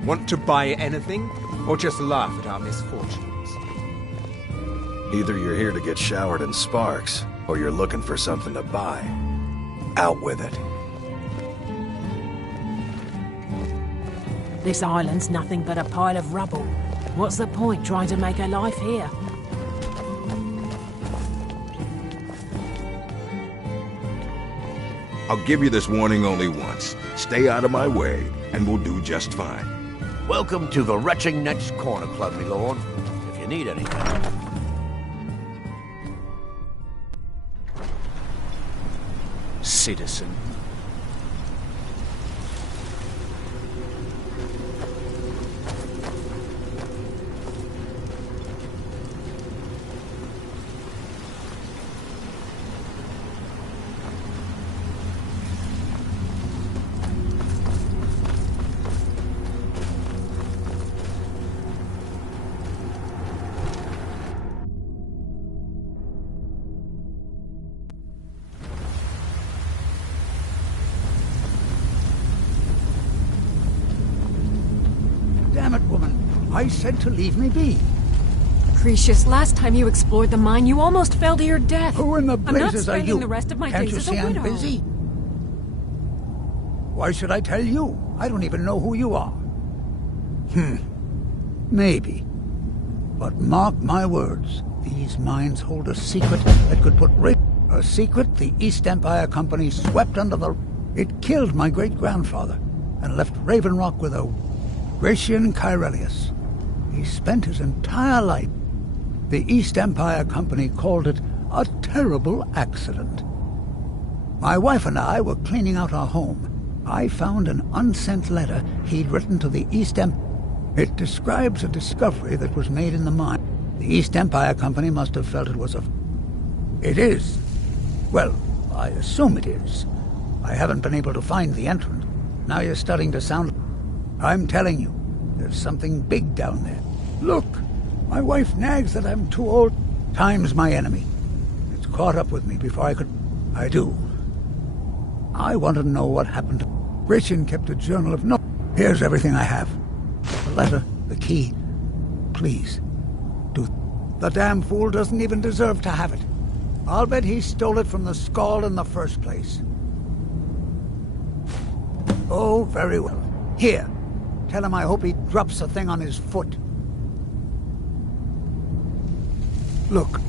Want to buy anything? Or just laugh at our misfortunes? Either you're here to get showered in sparks, or you're looking for something to buy. Out with it. This island's nothing but a pile of rubble. What's the point trying to make a life here? I'll give you this warning only once. Stay out of my way, and we'll do just fine. Welcome to the Retching Next Corner Club, my lord. If you need anything... Citizen. Damn it, woman. I said to leave me be. Precious, last time you explored the mine, you almost fell to your death. Who in the I'm not blazes are spending you? the rest of my Can't days you as see a I'm widow. busy? Why should I tell you? I don't even know who you are. Maybe. But mark my words. These mines hold a secret that could put a secret the East Empire Company swept under the... It killed my great-grandfather and left Raven Rock with a Gratian Kyrelius. He spent his entire life. The East Empire Company called it a terrible accident. My wife and I were cleaning out our home. I found an unsent letter he'd written to the East Empire. It describes a discovery that was made in the mine. The East Empire Company must have felt it was a... It is. Well, I assume it is. I haven't been able to find the entrant. Now you're starting to sound... I'm telling you, there's something big down there. Look, my wife nags that I'm too old. Time's my enemy. It's caught up with me before I could... I do. I want to know what happened. Gratian kept a journal of notes. Here's everything I have. The letter, the key. Please, do... The damn fool doesn't even deserve to have it. I'll bet he stole it from the Skald in the first place. Oh, very well. Here. Tell him I hope he drops the thing on his foot. Look,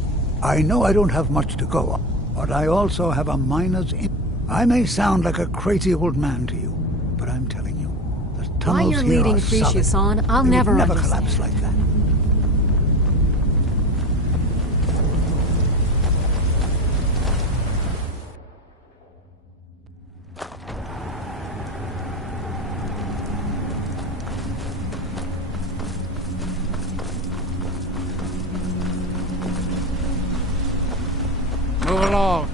I know I don't have much to go on, but I also have a miner's in... I may sound like a crazy old man to you, but I'm telling you, the Why tunnels you're here leading are Precious solid. on, I'll They would never never understand. collapse like that. Move along.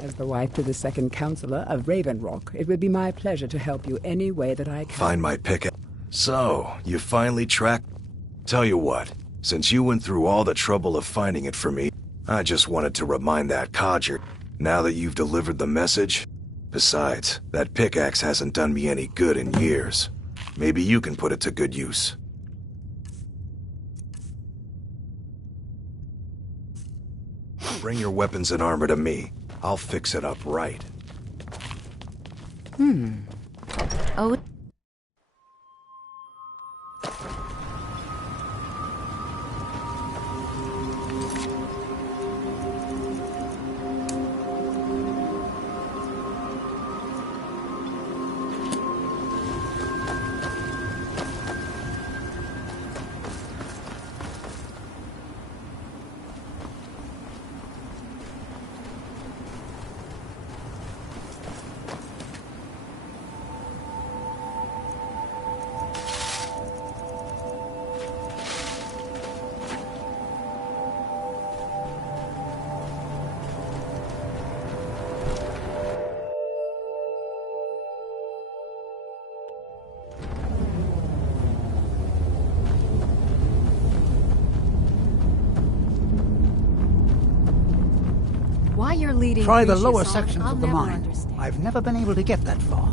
As the wife to the second counselor of Raven Rock, it would be my pleasure to help you any way that I can. Find my pickaxe. So, you finally tracked... Tell you what, since you went through all the trouble of finding it for me, I just wanted to remind that codger, now that you've delivered the message. Besides, that pickaxe hasn't done me any good in years. Maybe you can put it to good use. Bring your weapons and armor to me. I'll fix it up right. Oh... Why you're leading Try the Precious lower on, sections I'll of the never mine. understand. I've never been able to get that far.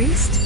priest?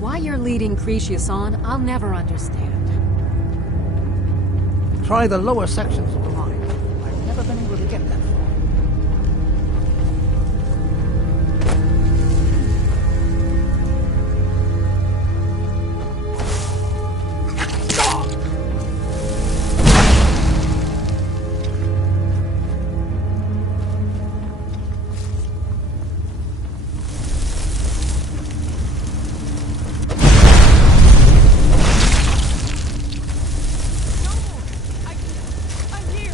Why you're leading Cretius on, I'll never understand. Try the lower sections of the line. I've never been able to get that far. I'm here!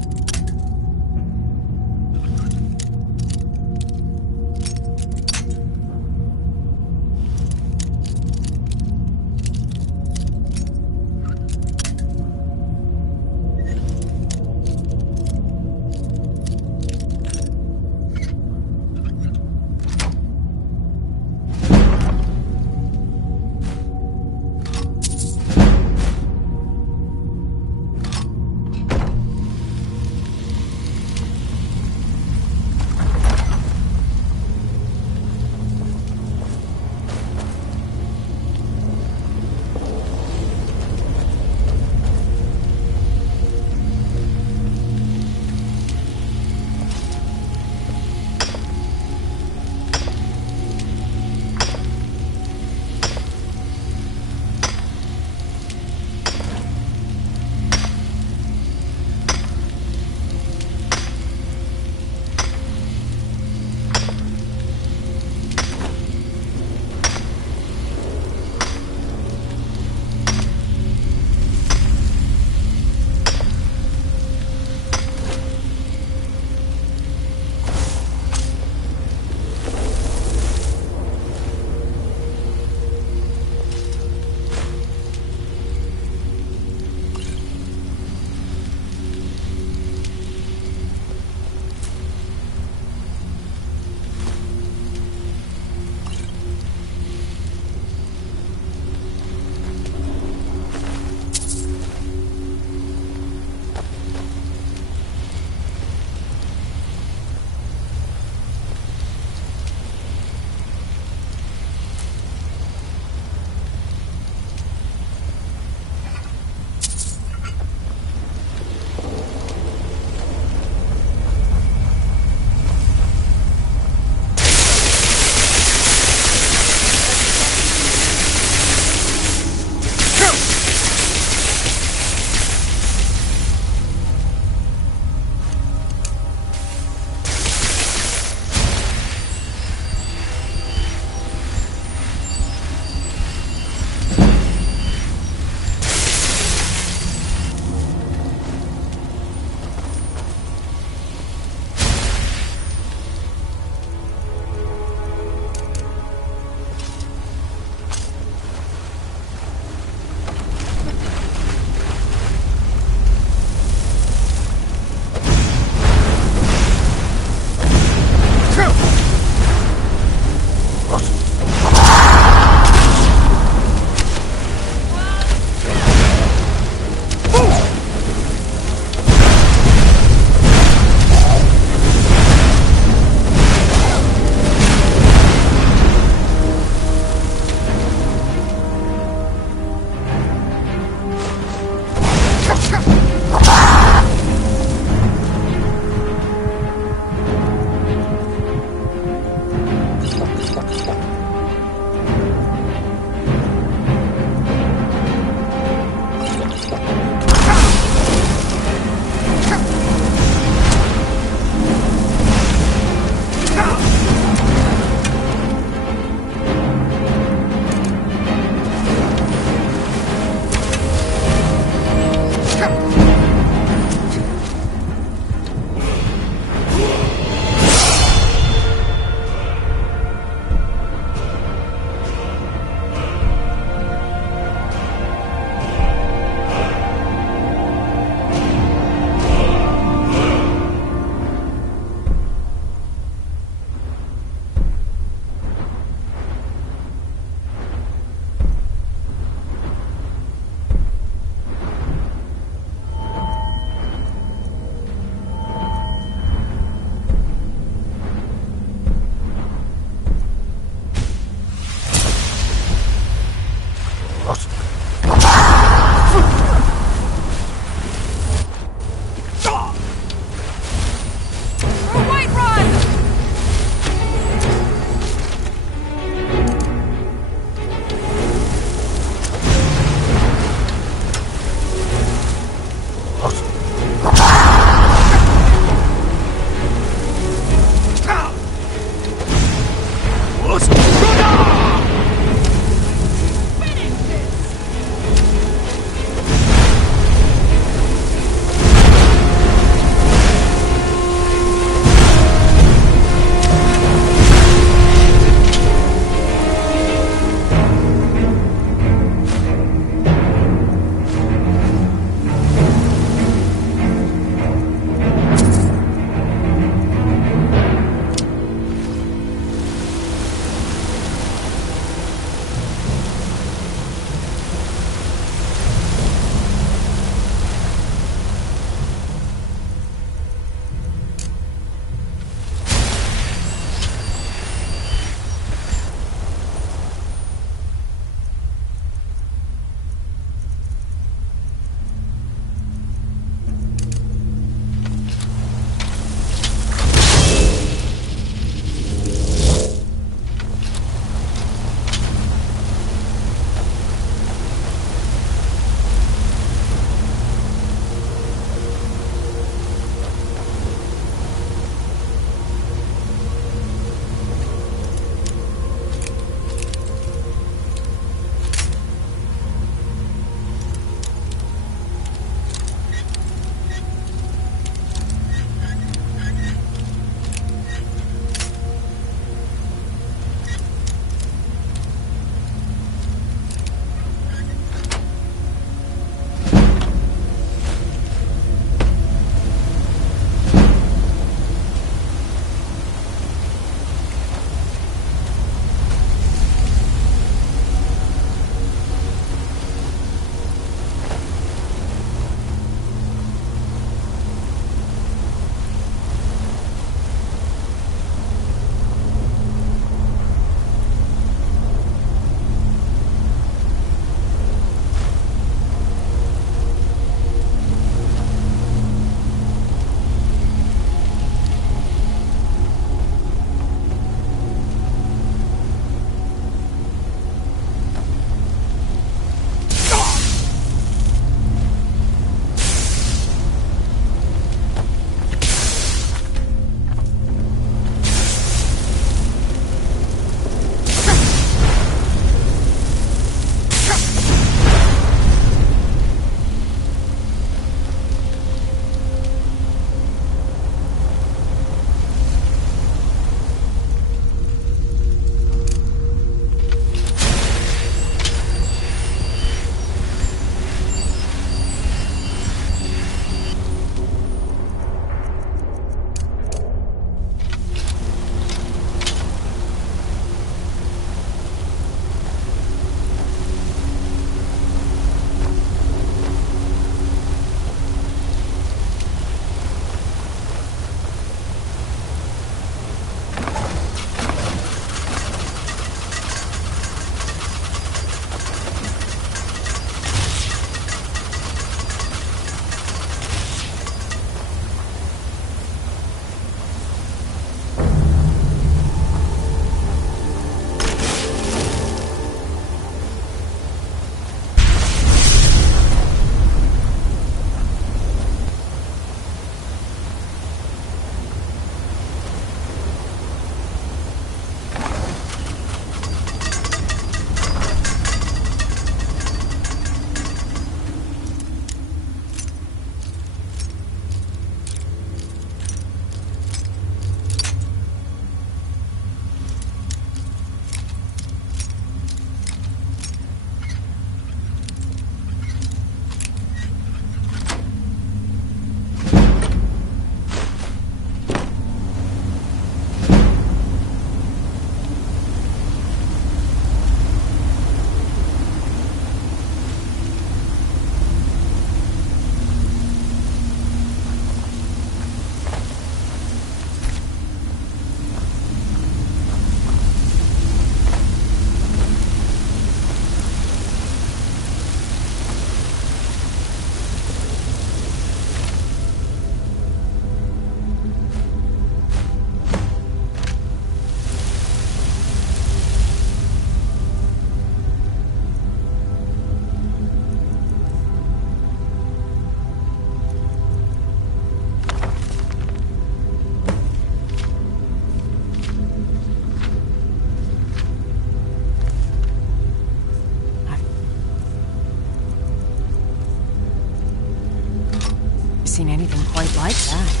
seen anything quite like that.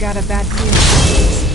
Got a bad feeling.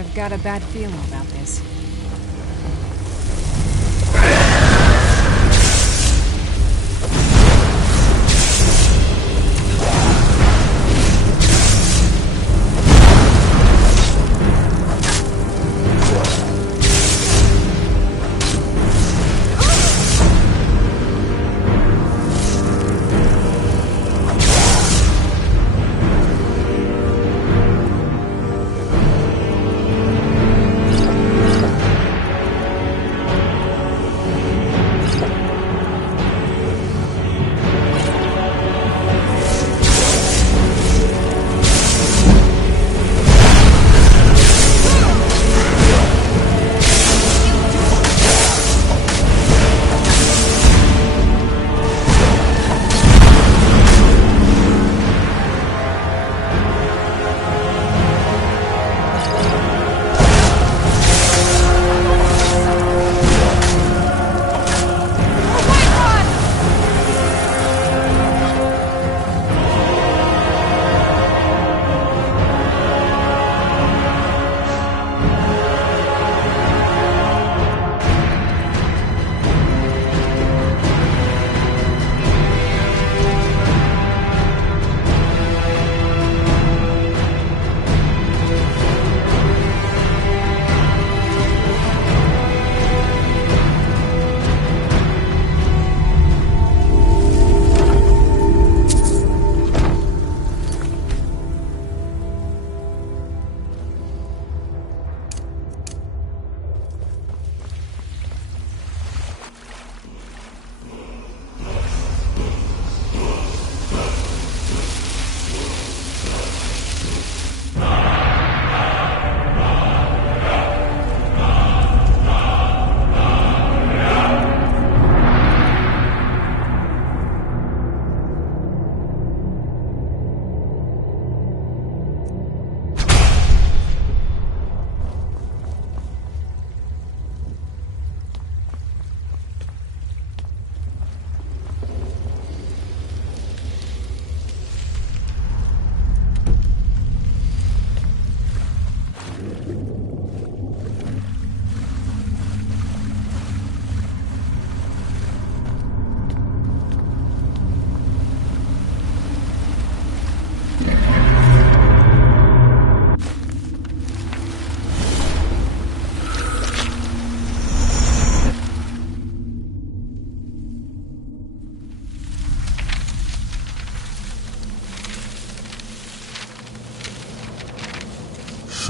I've got a bad feeling about this.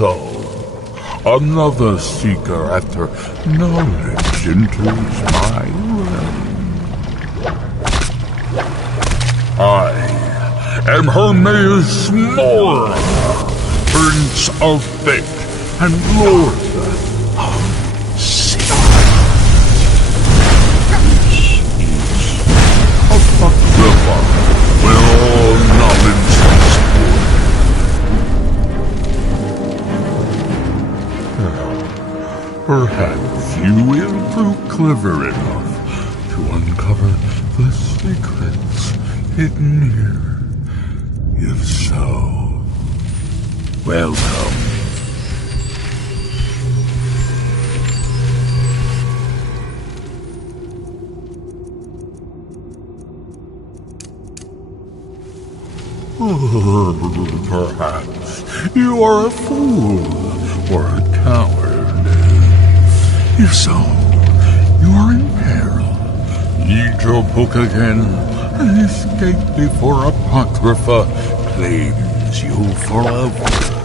So, another seeker after knowledge enters my realm. I am Hermaeus Mora, Prince of Fate and Lord of Sin. Apocrypha, where all knowledge is perhaps you will prove clever enough to uncover the secrets hidden here. If so, welcome. Perhaps you are a fool or a coward. If so, you are in peril. Read your book again and escape before Apocrypha claims you forever.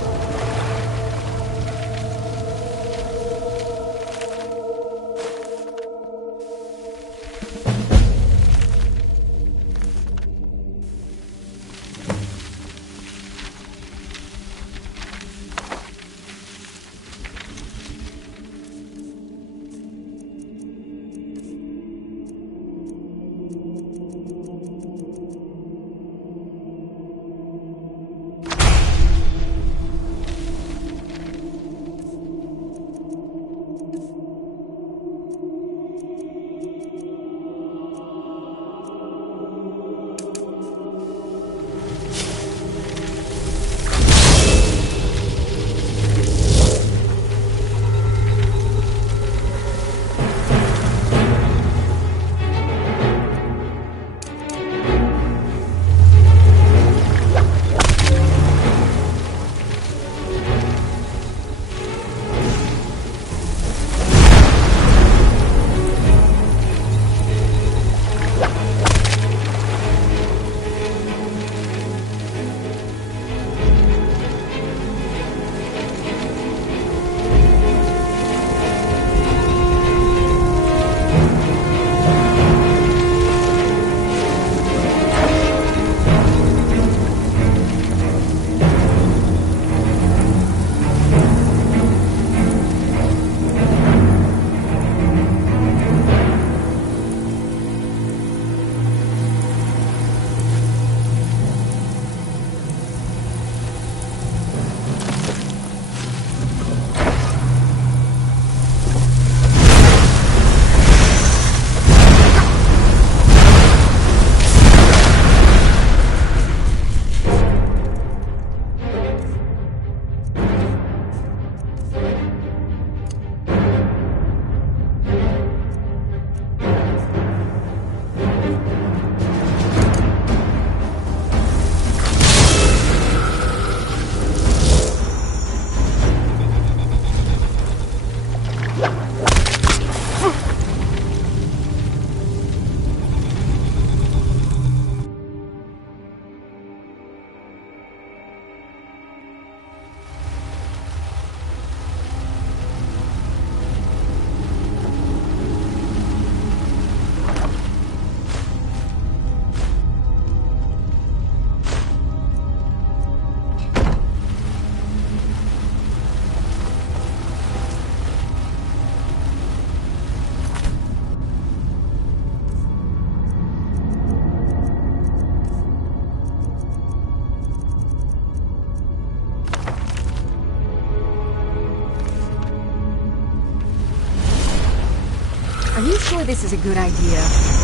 Are you sure this is a good idea?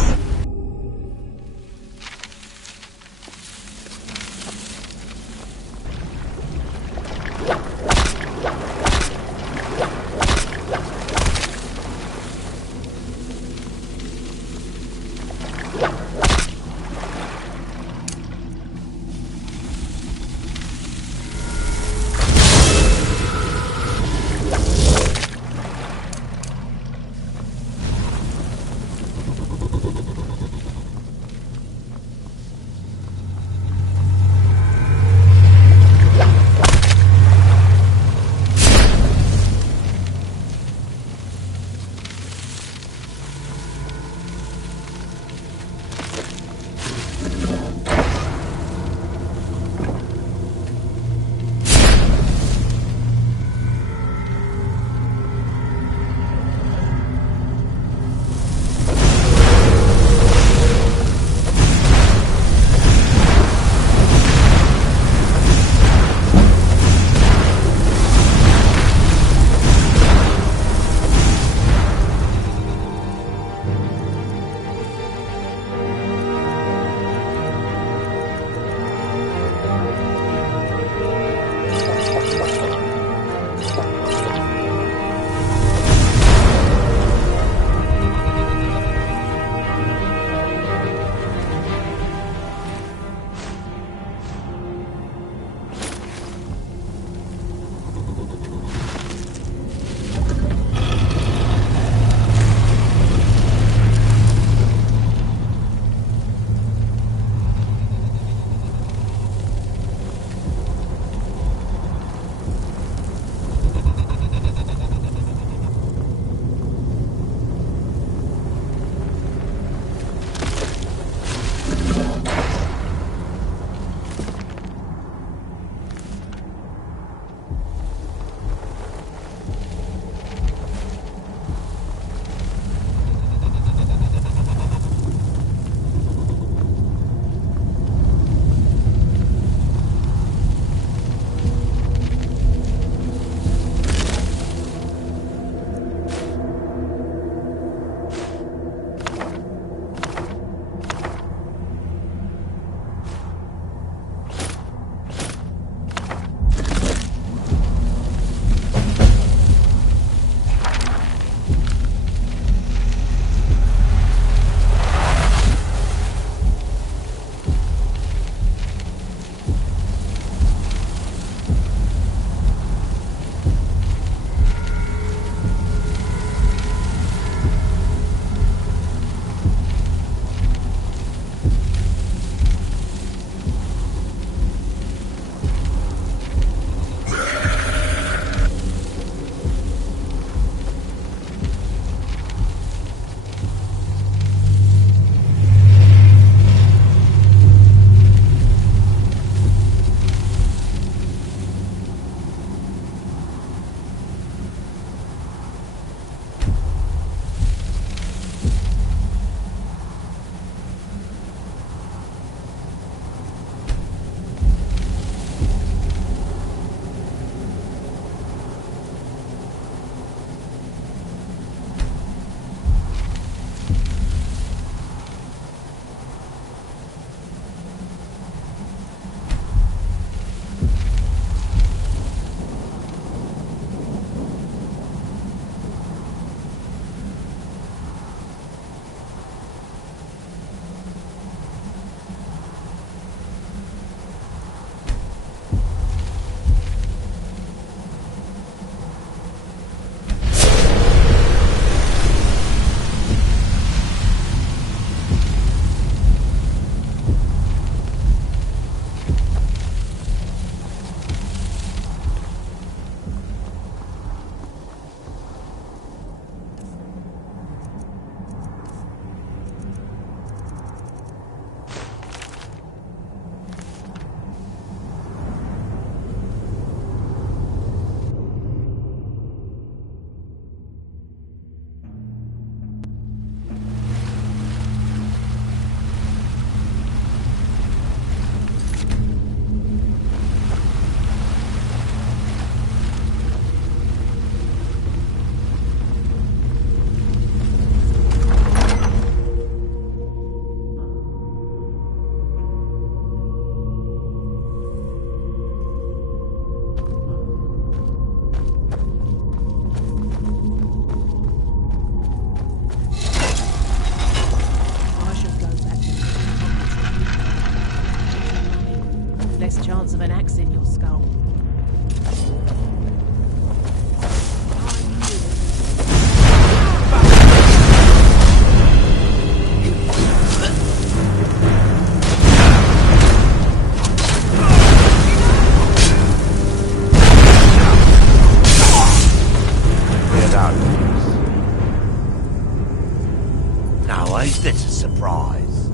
surprise.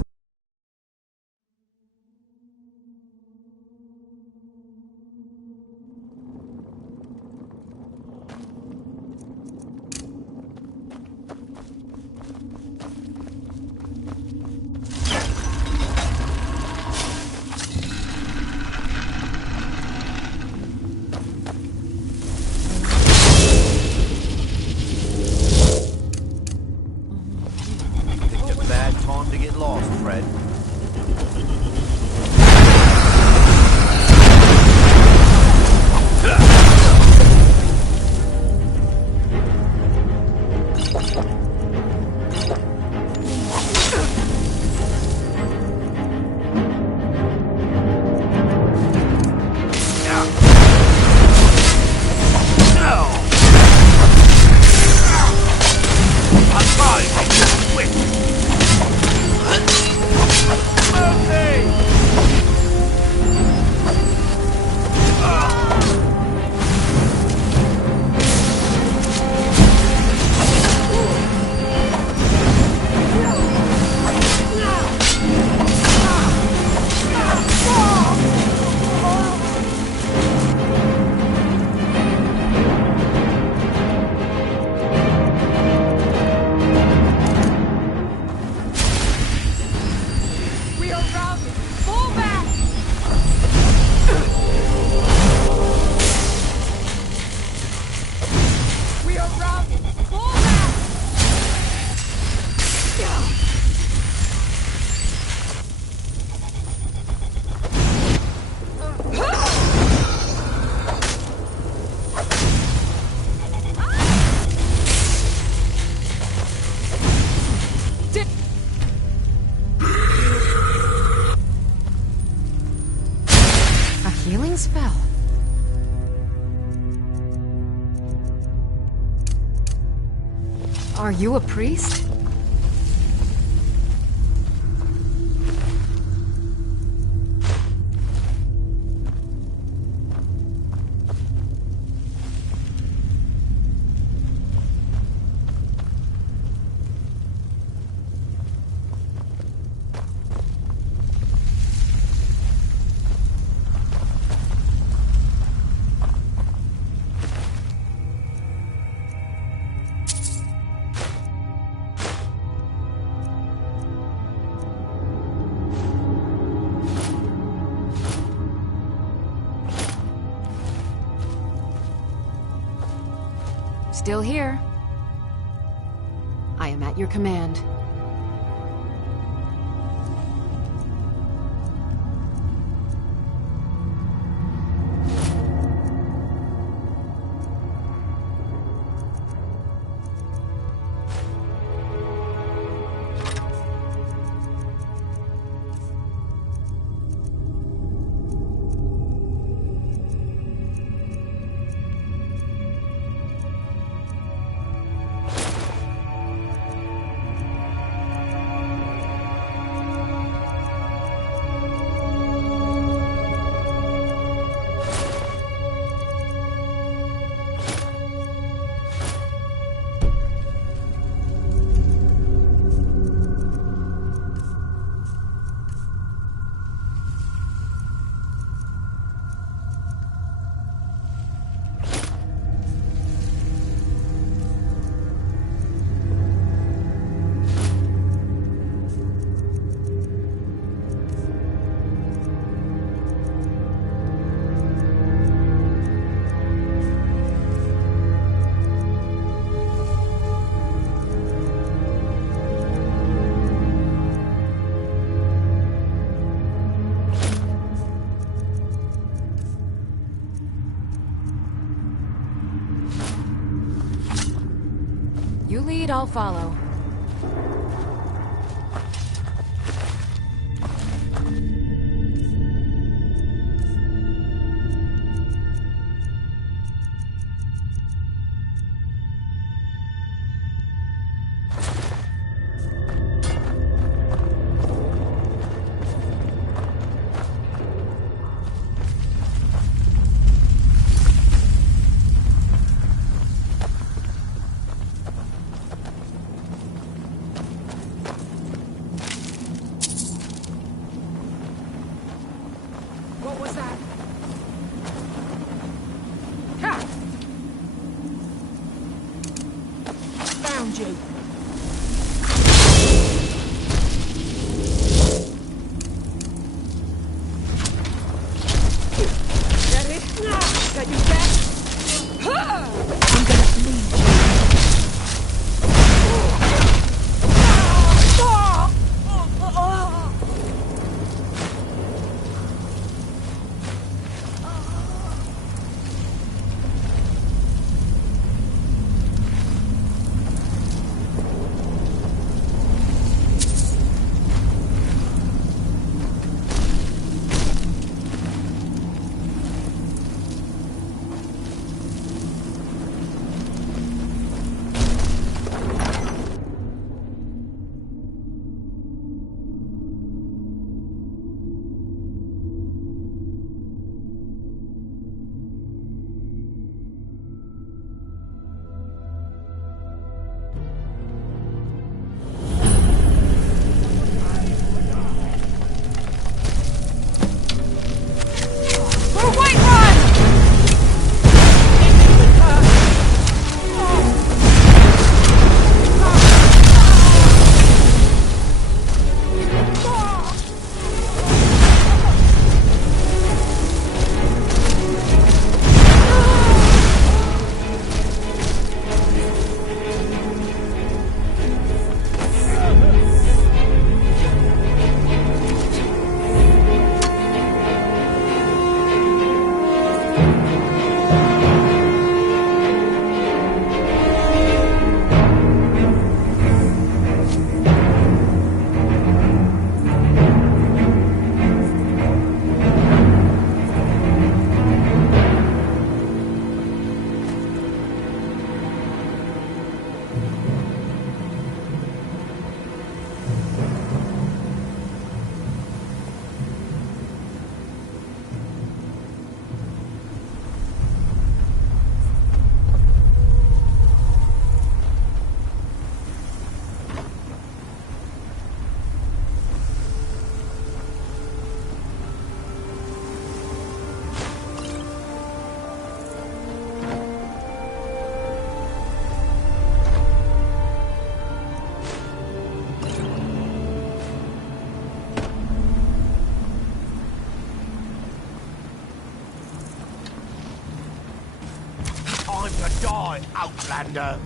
Time to get lost, Fred. Healing spell. Are you a priest? Still here. I am at your command. You lead, I'll follow. you. Is that it? Is that you back? I'm gonna bleed you. Time to die, Outlander!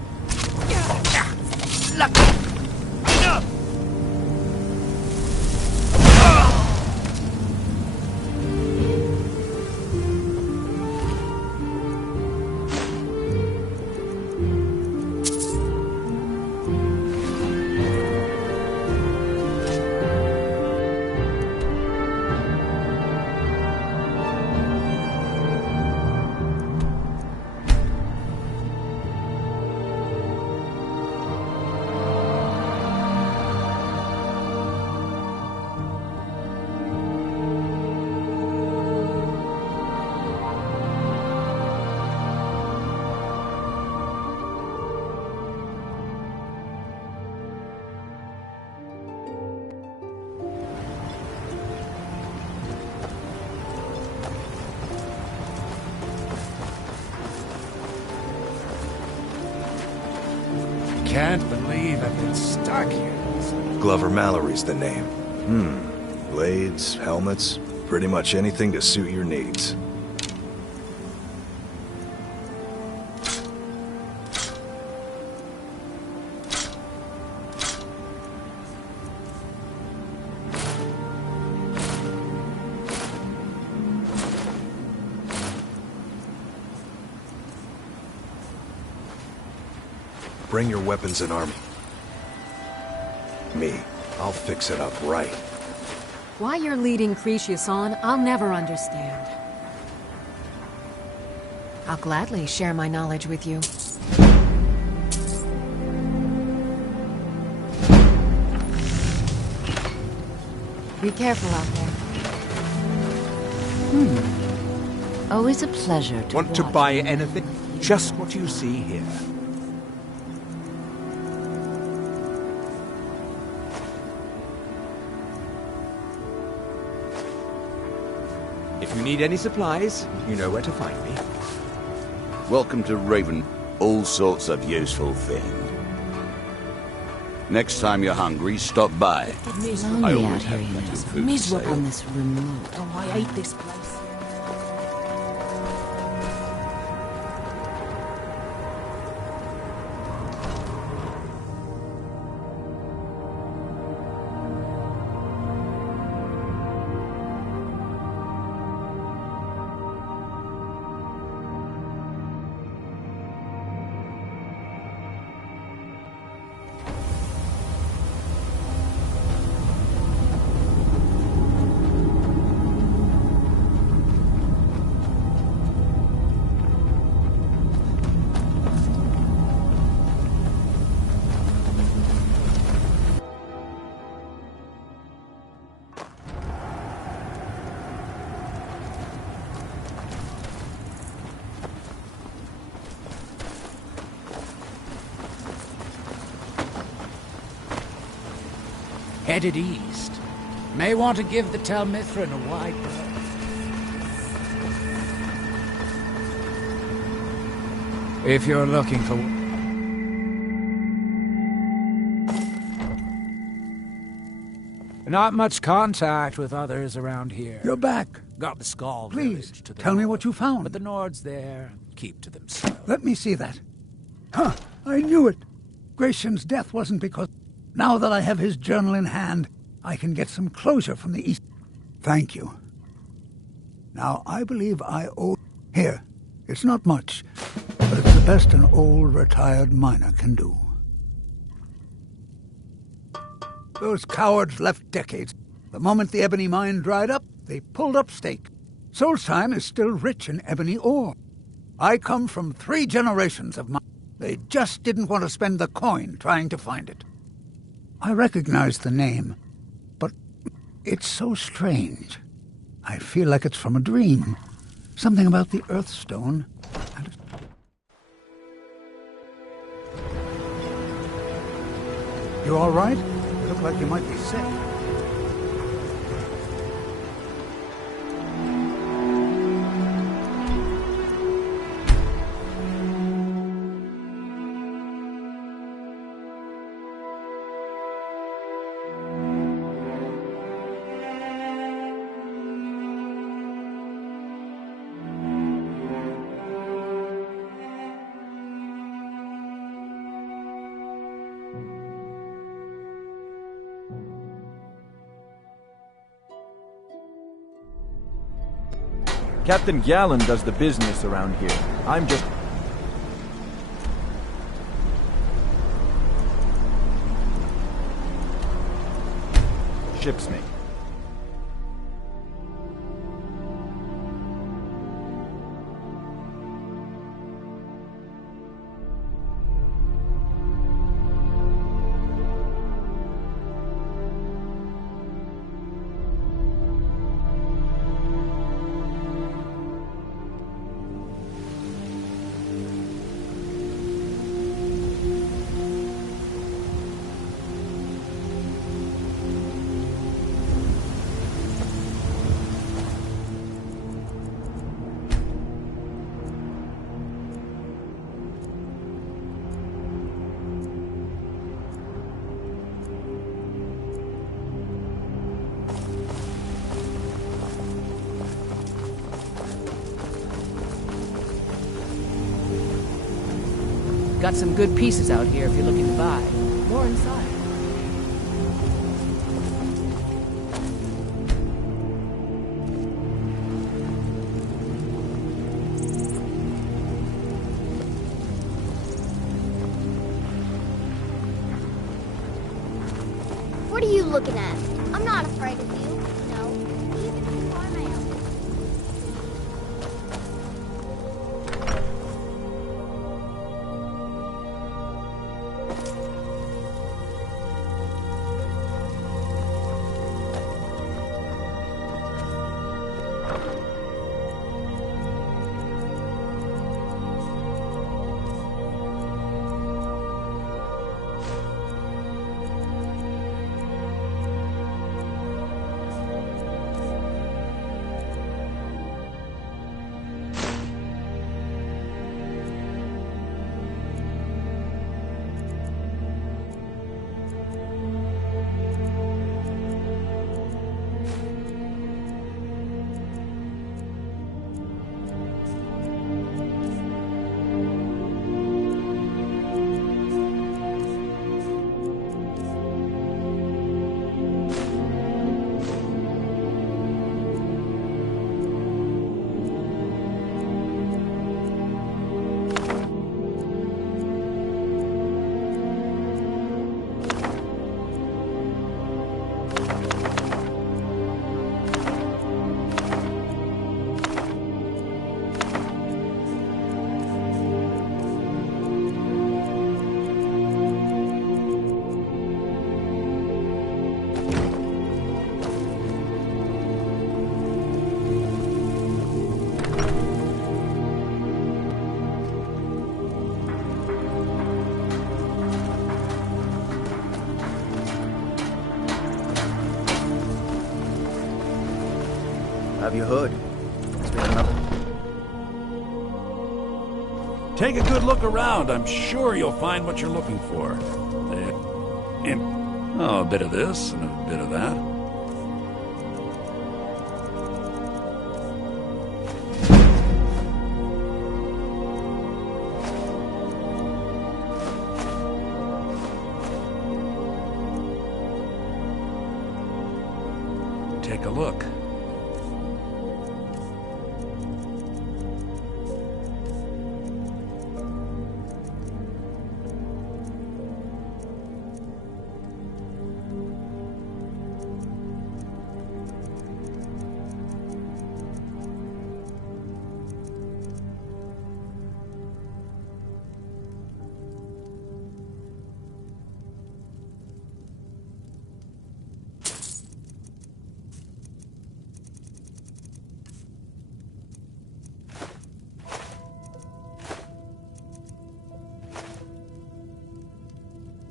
Can't believe I've been stuck here. Glover Mallory's the name. Blades, helmets, pretty much anything to suit your needs. Bring your weapons and armor. Me. I'll fix it up right. Why you're leading Cretius on, I'll never understand. I'll gladly share my knowledge with you. Be careful out there. Always a pleasure to Want to buy anything? Just what you see here. If you need any supplies, you know where to find me. Welcome to Raven. All sorts of useful things. Next time you're hungry, stop by. I Lonely always out here, have you plenty of know. food for Miserable sale. in this remote. Oh, I hate this place. Headed east. May want to give the Talmithran a wide berth. If you're looking for... Not much contact with others around here. You're back. Got the Skull Please, village to the tell me north, what you found. but the Nords there keep to themselves. Let me see that. Huh, I knew it. Gratian's death wasn't because... Now that I have his journal in hand, I can get some closure from the East. Thank you. Now, I believe I owe... Here, it's not much, but it's the best an old retired miner can do. Those cowards left decades. The moment the ebony mine dried up, they pulled up stake. Solstheim is still rich in ebony ore. I come from 3 generations of mine. They just didn't want to spend the coin trying to find it. I recognize the name, but it's so strange. I feel like it's from a dream. Something about the Earthstone. You all right? You look like you might be sick. Captain Gallen does the business around here. I'm just... shipsmate. Got some good pieces out here if you're looking to buy. More inside. What are you looking at? I'm not afraid of you. No, even if you are my elder. Grab your hood. Guess we have another. Take a good look around. I'm sure you'll find what you're looking for. A bit of this and a bit of that. Take a look.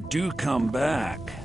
Do come back.